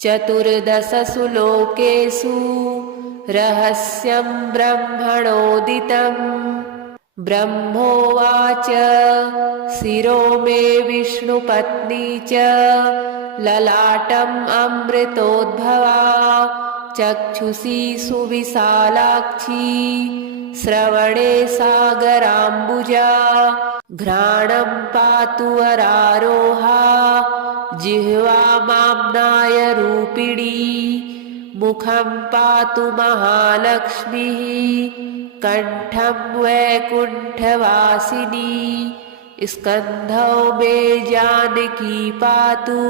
चतुर्दशसु लोकेषु रहस्यं ब्रह्मणोदितम्। ब्रह्मोवाच शिरो मे विष्णुपत्नी च ललाटम् अमृतोद्भवा चक्षुषी सुविशालाक्षी श्रवणे सागराम्बुजा घ्राणं पातु वरारोहा जिह्वा माम्नाय रूपिणी मुखं पातु महालक्ष्मीः कंठं वैकुण्ठवासिनी स्कन्धौ मे जानकी पातु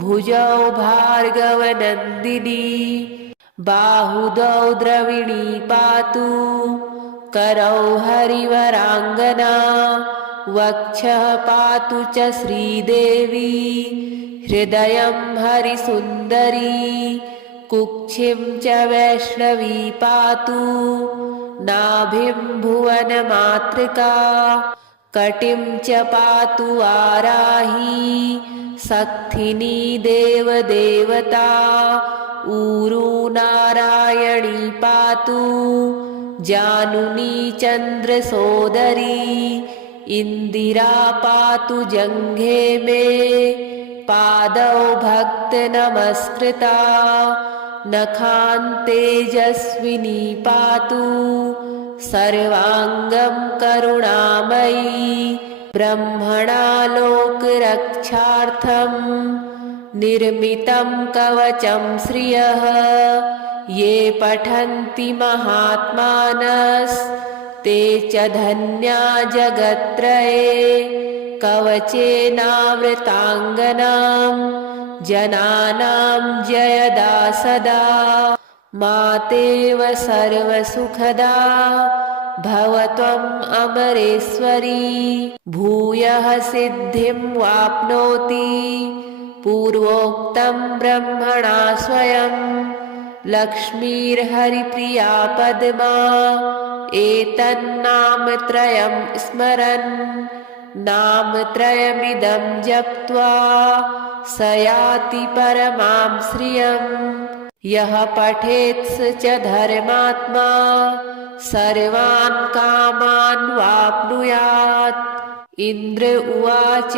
भुजौ भार्गवनन्दिनी बाहुदौ द्रविणी पातु करौ हरिवराङ्गना वक्षः पातु च श्रीदेवी हृदयं हरिसुन्दरी कुक्षिं च वैष्णवी पातु नाभिं भुवनमातृका कटिं च पातु वाराही सक्थिनी देवदेवता ऊरू नारायणी पातु जानुनी चन्द्रसोदरी इन्दिरा पातु जङ्घे मे पादौ भक्तनमस्कृता नखान्तेजस्विनी पातु सर्वाङ्गं करुणामयी ब्रह्मणा लोकरक्षार्थं निर्मितं कवचं श्रियः ये पठन्ति महात्मानस्ते च धन्या जगत्त्रये कवचेनावृताङ्गनां जनानां जयदा सदा मातेव सर्वसुखदा भवत्वम् अमरेश्वरी भूयः सिद्धिं वाप्नोति पूर्वोक्तं ब्रह्मणा स्वयं लक्ष्मीर्हरिप्रिया पद्मा एतन्नामत्रयं स्मरन् नामत्रयमिदं जप्त्वा स याति परमां श्रियम् यः पठेत् स च धर्मात्मा सर्वान् कामान् वाप्नुयात्। इन्द्र उवाच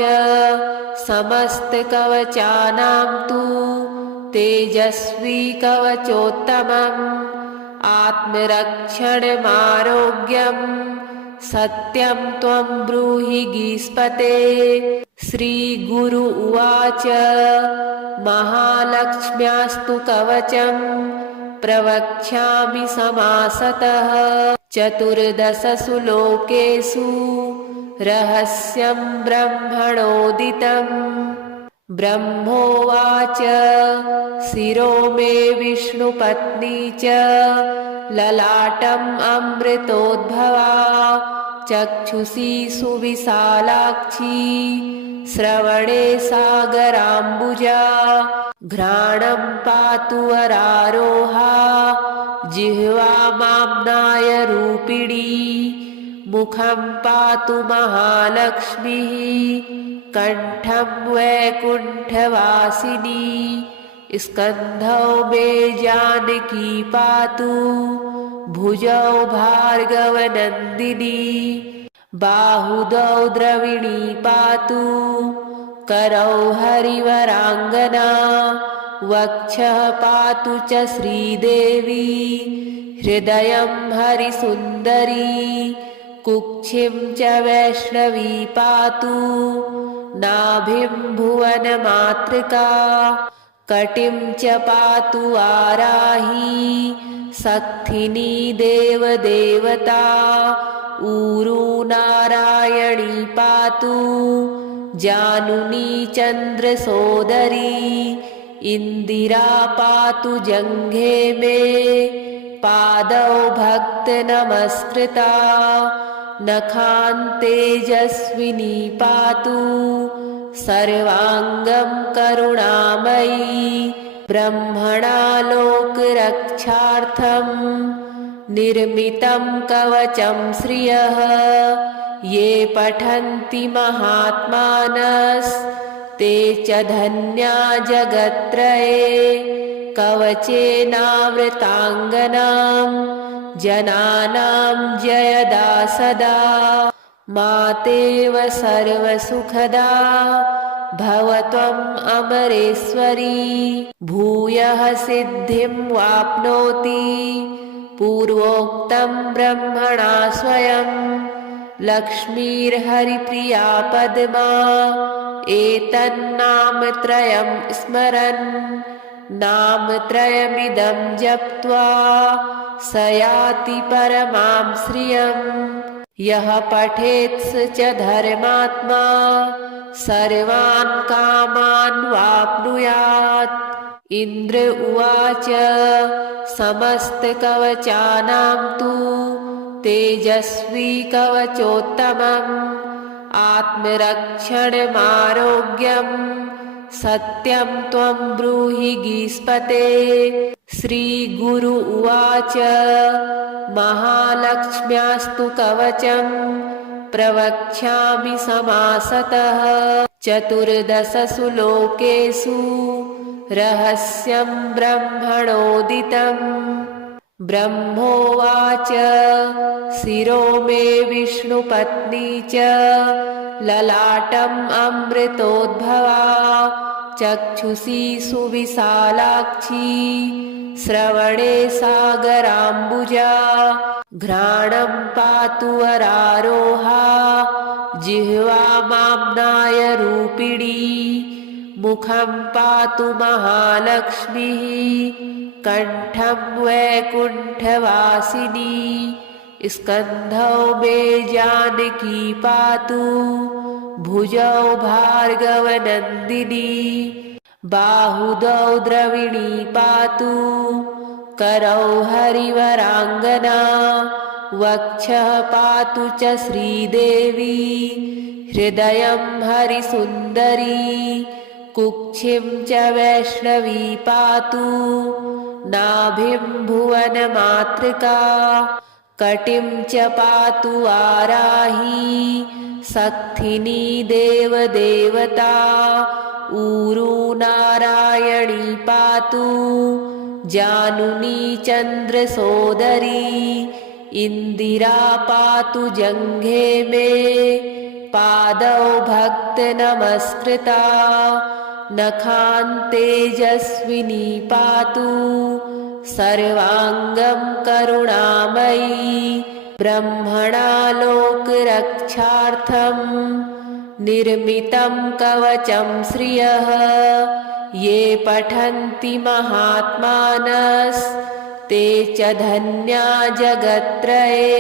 समस्तकवचानां तु तेजस्वी कवचोत्तमम् आत्मरक्षणमारोग्यं सत्यं त्वं ब्रूहि गीस्पते। श्रीगुरु उवाच महालक्ष्म्यास्तु कवचं प्रवक्ष्यामि समासतः चतुर्दशसु लोकेषु रहस्यं ब्रह्मणोदितम्। ब्रह्मोवाच शिरो मे विष्णुपत्नी च ललाटम् अमृतोद्भवा चक्षुषी सुविशालाक्षी श्रवणे सागराम्बुजा घ्राणं पातु वरारोहा जिह्वा माम्नाय रूपिणी मुखं पातु महालक्ष्मीः कंठं वैकुण्ठवासिनी स्कन्धौ मे जानकी पातु भुजौ भार्गवनन्दिनी बाहुदौ द्रविणी पातु करौ हरिवराङ्गना वक्षः पातु च श्रीदेवी हृदयं हरिसुन्दरी कुक्षिं च वैष्णवी पातु नाभिं भुवनमातृका कटिं च पातु वाराही सक्थिनी देवदेवता ऊरू नारायणी पातु जानुनी चन्द्रसोदरी इन्दिरा पातु जङ्घे मे पादौ भक्तनमस्कृता नखान्तेजस्विनी पातु सर्वाङ्गं करुणामयी ब्रह्मणा लोकरक्षार्थं निर्मितं कवचं श्रियः ये पठन्ति महात्मानस्ते च धन्या जगत्त्रये कवचेनावृताङ्गनां जनानां जयदा सदा मातेव सर्वसुखदा भव त्वम् अमरेश्वरी भूयः सिद्धिं वाप्नोति पूर्वोक्तं ब्रह्मणा स्वयं लक्ष्मीर्हरिप्रिया पद्मा एतन्नामत्रयं स्मरन् नामत्रयमिदं जप्त्वा स याति परमां श्रियम् यः पठेत् स च धर्मात्मा सर्वान् कामान् वाप्नुयात् इन्द्र उवाच समस्तकवचानां तु तेजस्वी कवचोत्तमम् आत्मरक्षणमारोग्यं सत्यं त्वं ब्रूहि गीस्पते श्रीगुरु उवाच महालक्ष्म्यास्तु कवचं प्रवक्ष्यामि समासतः चतुर्दशसु लोकेषु रहस्यं ब्रह्मणोदितम् ब्रह्मोवाच शिरो मे विष्णुपत्नी च ललाटम् अमृतोद्भवा चक्षुषी सुविशालाक्षी श्रवणे सागराम्बुजा घ्राणं पातु वरारोहा जिह्वा माम्नाय रूपिणी मुखं पातु महालक्ष्मीः कण्ठं वैकुण्ठवासिनी स्कन्धौ मे जानकी पातु भुजौ भार्गवनन्दिनी बाहुदौ द्रविणी पातु करौ हरिवराङ्गना वक्षः पातु च श्रीदेवी हृदयं हरिसुन्दरी कुक्षिं च वैष्णवी पातु नाभिं भुवनमातृका कटिं च पातु वाराही सक्थिनी देवदेवता ऊरू नारायणी पातु जानुनी चन्द्रसोदरी इन्दिरा पातु जङ्घे मे पादौ भक्तनमस्कृता नखान्तेजस्विनी पातु सर्वाङ्गं करुणामयी ब्रह्मणा लोकरक्षार्थं निर्मितं कवचं श्रियः ये पठन्ति महात्मानस्ते च धन्या जगत्त्रये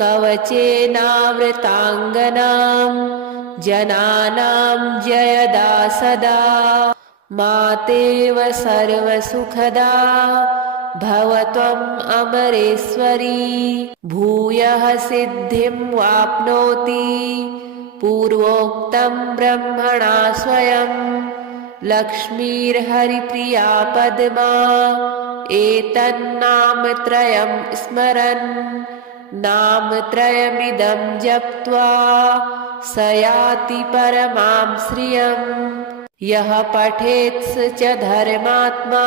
कवचेनावृताङ्गनां जनानां जयदा सदा मातेव सर्वसुखदा भव त्वम् अमरेश्वरी भूयः सिद्धिं वाप्नोति पूर्वोक्तं ब्रह्मणा स्वयं लक्ष्मीर्हरिप्रिया पद्मा एतन्नामत्रयं स्मरन् नामत्रयमिदं जप्त्वा स याति परमां श्रियम् यः पठेत् स च धर्मात्मा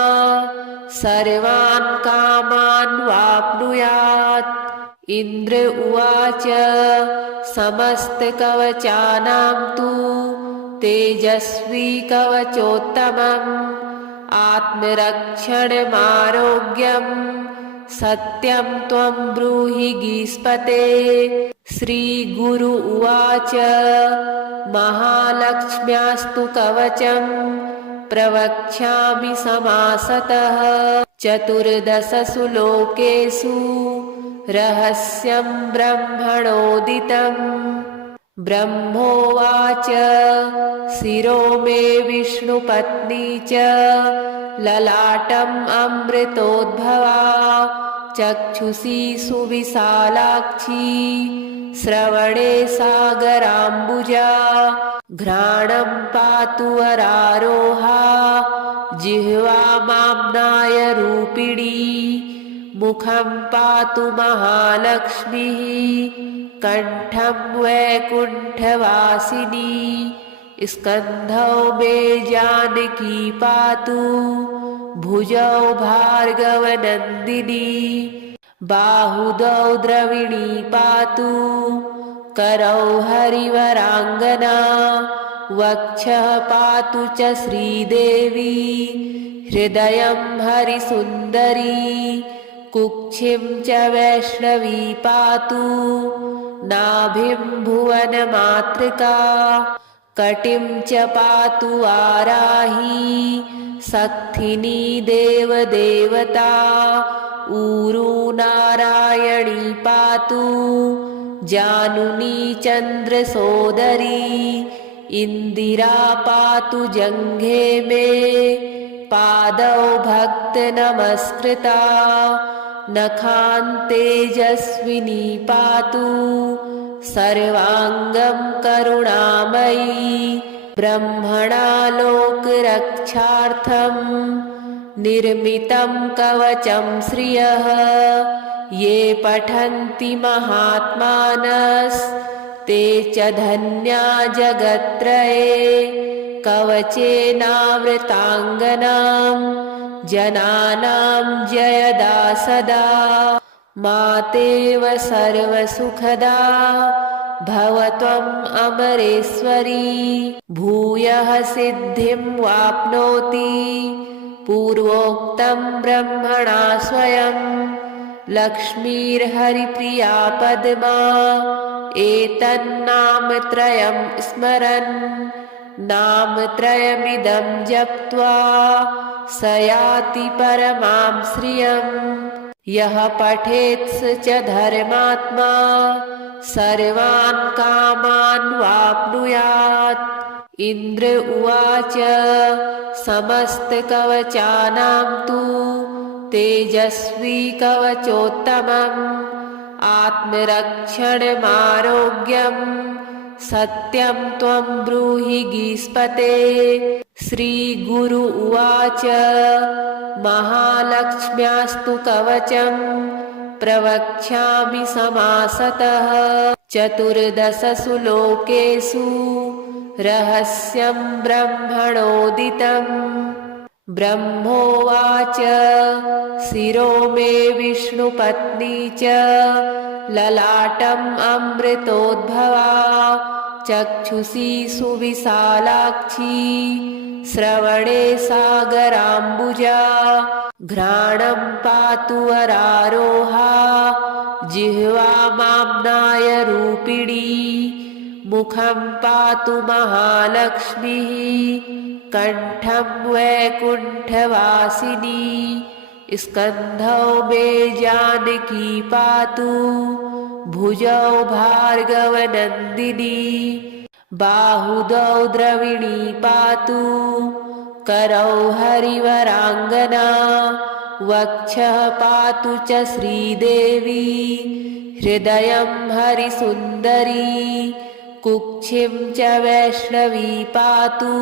सर्वान् कामान् वाप्नुयात् इन्द्र उवाच समस्तकवचानां तु तेजस्वी कवचोत्तमम् आत्मरक्षणमारोग्यं सत्यं त्वं ब्रूहि गीस्पते श्रीगुरु उवाच महालक्ष्म्यास्तु कवचं प्रवक्ष्यामि समासतः चतुर्दशसु लोकेषु रहस्यं ब्रह्मणोदितम्। ब्रह्मोवाच शिरो मे विष्णुपत्नी च ललाटम् अमृतोद्भवा चक्षुषी सुविशालाक्षी श्रवणे सागराम्बुजा घ्राणं पातु वरारोहा जिह्वा माम्नाय रूपिणी मुखं पातु महालक्ष्मीः कंठं वैकुण्ठवासिनी स्कन्धौ मे जानकी पातु भुजौ भार्गवनन्दिनी बाहुदौ द्रविणी पातु करौ हरिवराङ्गना वक्षः पातु च श्रीदेवी हृदयं हरिसुन्दरी कुक्षिं च वैष्णवी पातु नाभिं भुवनमातृका कटिं च पातु वाराही सक्थिनी देवदेवता ऊरू नारायणी पातु जानुनी चन्द्रसोदरी इन्दिरा पातु जङ्घे मे पादौ भक्तनमस्कृता नखान्तेजस्विनी पातु सर्वाङ्गं करुणामयी ब्रह्मणा लोकरक्षार्थं निर्मितं कवचं श्रियः ये पठन्ति महात्मानस्ते च धन्या जगत्त्रये कवचेनावृताङ्गनां जनानां जयदा सदा मातेव सर्वसुखदा भवत्वम् अमरेश्वरी भूयः सिद्धिं वाप्नोति पूर्वोक्तं ब्रह्मणा स्वयं लक्ष्मीर्हरिप्रिया पद्मा एतन्नामत्रयं स्मरन् नामत्रयमिदं जप्त्वा स याति परमां श्रियम् यः पठेत् स च धर्मात्मा सर्वान् कामान् वाप्नुयात्। इन्द्र उवाच समस्तकवचानां तु तेजस्वी कवचोत्तमम् आत्मरक्षणमारोग्यं सत्यं त्वं ब्रूहि गीस्पते। श्रीगुरु उवाच महालक्ष्म्यास्तु कवचं प्रवक्ष्यामि समासतः चतुर्दशसु लोकेषु रहस्यं ब्रह्मणोदितम्। ब्रह्मोवाच शिरो मे विष्णुपत्नी च ललाटम् अमृतोद्भवा चक्षुषी सुविशालाक्षी श्रवणे सागराम्बुजा घ्राणं पातु वरारोहा जिह्वा माम्नाय रूपिणी मुखं पातु महालक्ष्मीः कंठं वैकुण्ठवासिनी स्कन्धौ मे जानकी पातु भुजौ भार्गवनन्दिनी बाहुदौ द्रविणी पातु करौ हरिवराङ्गना वक्षः पातु च श्रीदेवी हृदयं हरिसुन्दरी कुक्षिं च वैष्णवी पातु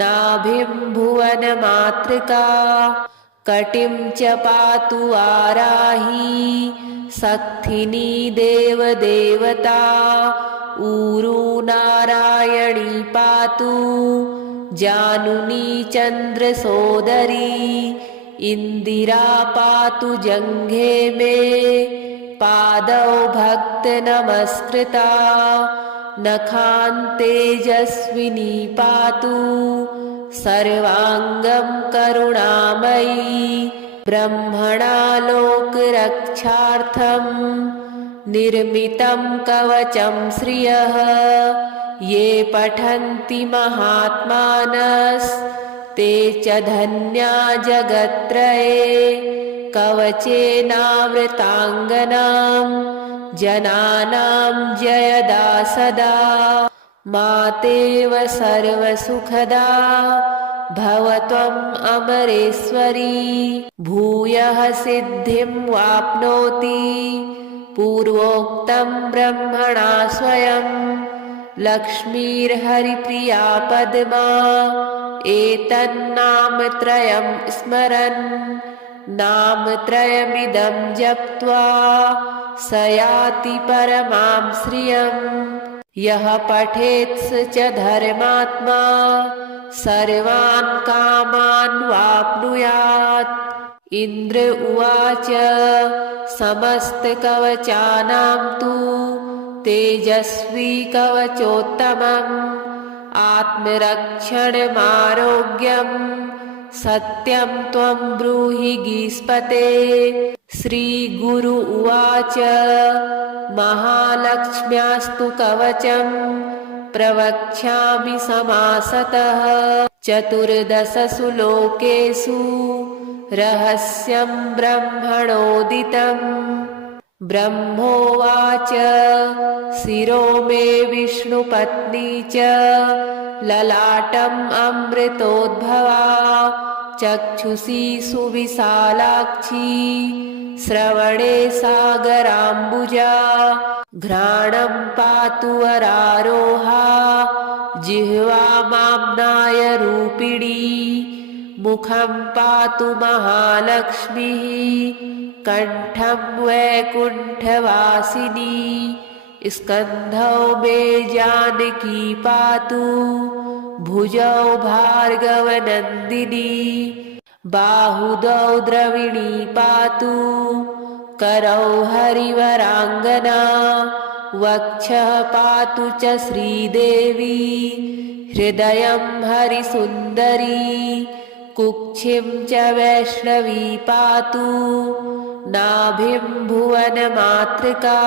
नाभिं भुवनमातृका कटिं च पातु वाराही सक्थिनी देवदेवता ऊरू नारायणी पातु जानुनी चन्द्रसोदरी इन्दिरा पातु जङ्घे मे पादौ भक्तनमस्कृता नखान्तेजस्विनी पातु सर्वाङ्गं करुणामयी ब्रह्मणा लोकरक्षार्थं निर्मितं कवचं श्रियः ये पठन्ति महात्मानस्ते च धन्या जगत्त्रये कवचेनावृताङ्गनां जनानां जयदा सदा मातेव सर्वसुखदा भवत्वम् अमरेश्वरी भूयः सिद्धिं वाप्नोति पूर्वोक्तं ब्रह्मणा स्वयं लक्ष्मीर्हरिप्रिया पद्मा एतन्नामत्रयं स्मरन् नामत्रयमिदं जप्त्वा स याति परमां श्रियम् यः पठेत् स च धर्मात्मा सर्वान् कामान् वाप्नुयात्। इन्द्र उवाच समस्तकवचानां तु तेजस्वी कवचोत्तमम् आत्मरक्षणमारोग्यं सत्यं त्वं ब्रूहि गीस्पते। श्रीगुरु उवाच महालक्ष्म्यास्तु कवचं प्रवक्ष्यामि समासतः चतुर्दशसु लोकेषु रहस्यं ब्रह्मणोदितम्। ब्रह्मोवाच शिरो मे विष्णुपत्नी च ललाटम् अमृतोद्भवा चक्षुषी सुविशालाक्षी श्रवणे सागराम्बुजा घ्राणं पातु वरारोहा जिह्वा माम्नाय रूपिणी मुखं पातु महालक्ष्मीः कण्ठं वैकुण्ठवासिनी स्कन्धौ मे जानकी पातु भुजौ भार्गवनन्दिनी बाहुदौ द्रविणी पातु करौ हरिवराङ्गना वक्षः पातु च श्रीदेवी हृदयं हरिसुन्दरी कुक्षिं च वैष्णवी पातु नाभिं भुवनमातृका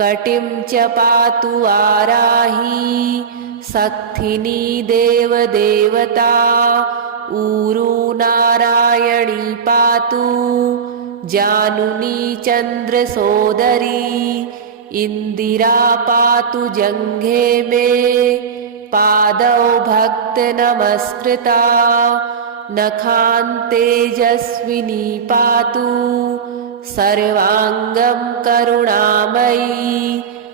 कटिं च पातु वाराही सक्थिनी देवदेवता ऊरू नारायणी पातु जानुनी चन्द्रसोदरी इन्दिरा पातु जङ्घे मे पादौ भक्तनमस्कृता नखान्तेजस्विनी पातु सर्वाङ्गं करुणामयी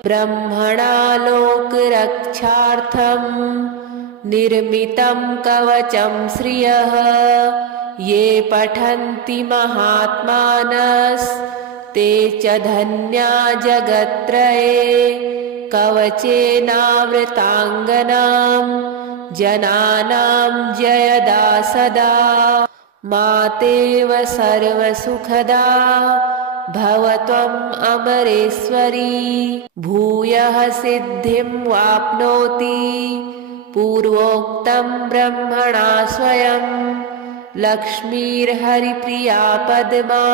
ब्रह्मणा लोकरक्षार्थं निर्मितं कवचं श्रियः ये पठन्ति महात्मानस्ते च धन्या जगत्त्रये कवचेनावृताङ्गनां जनानां जयदा सदा मातेव सर्वसुखदा भवत्वम् अमरेश्वरी भूयः सिद्धिं वाप्नोति पूर्वोक्तं ब्रह्मणा स्वयं लक्ष्मीर्हरिप्रिया पद्मा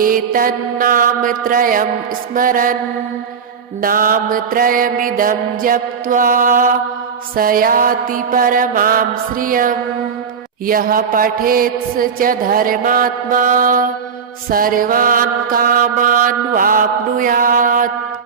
एतन्नामत्रयं स्मरन् नामत्रयमिदं जप्त्वा स याति परमां श्रियम् यः पठेत् स च धर्मात्मा सर्वान् कामान् वाप्नुयात्।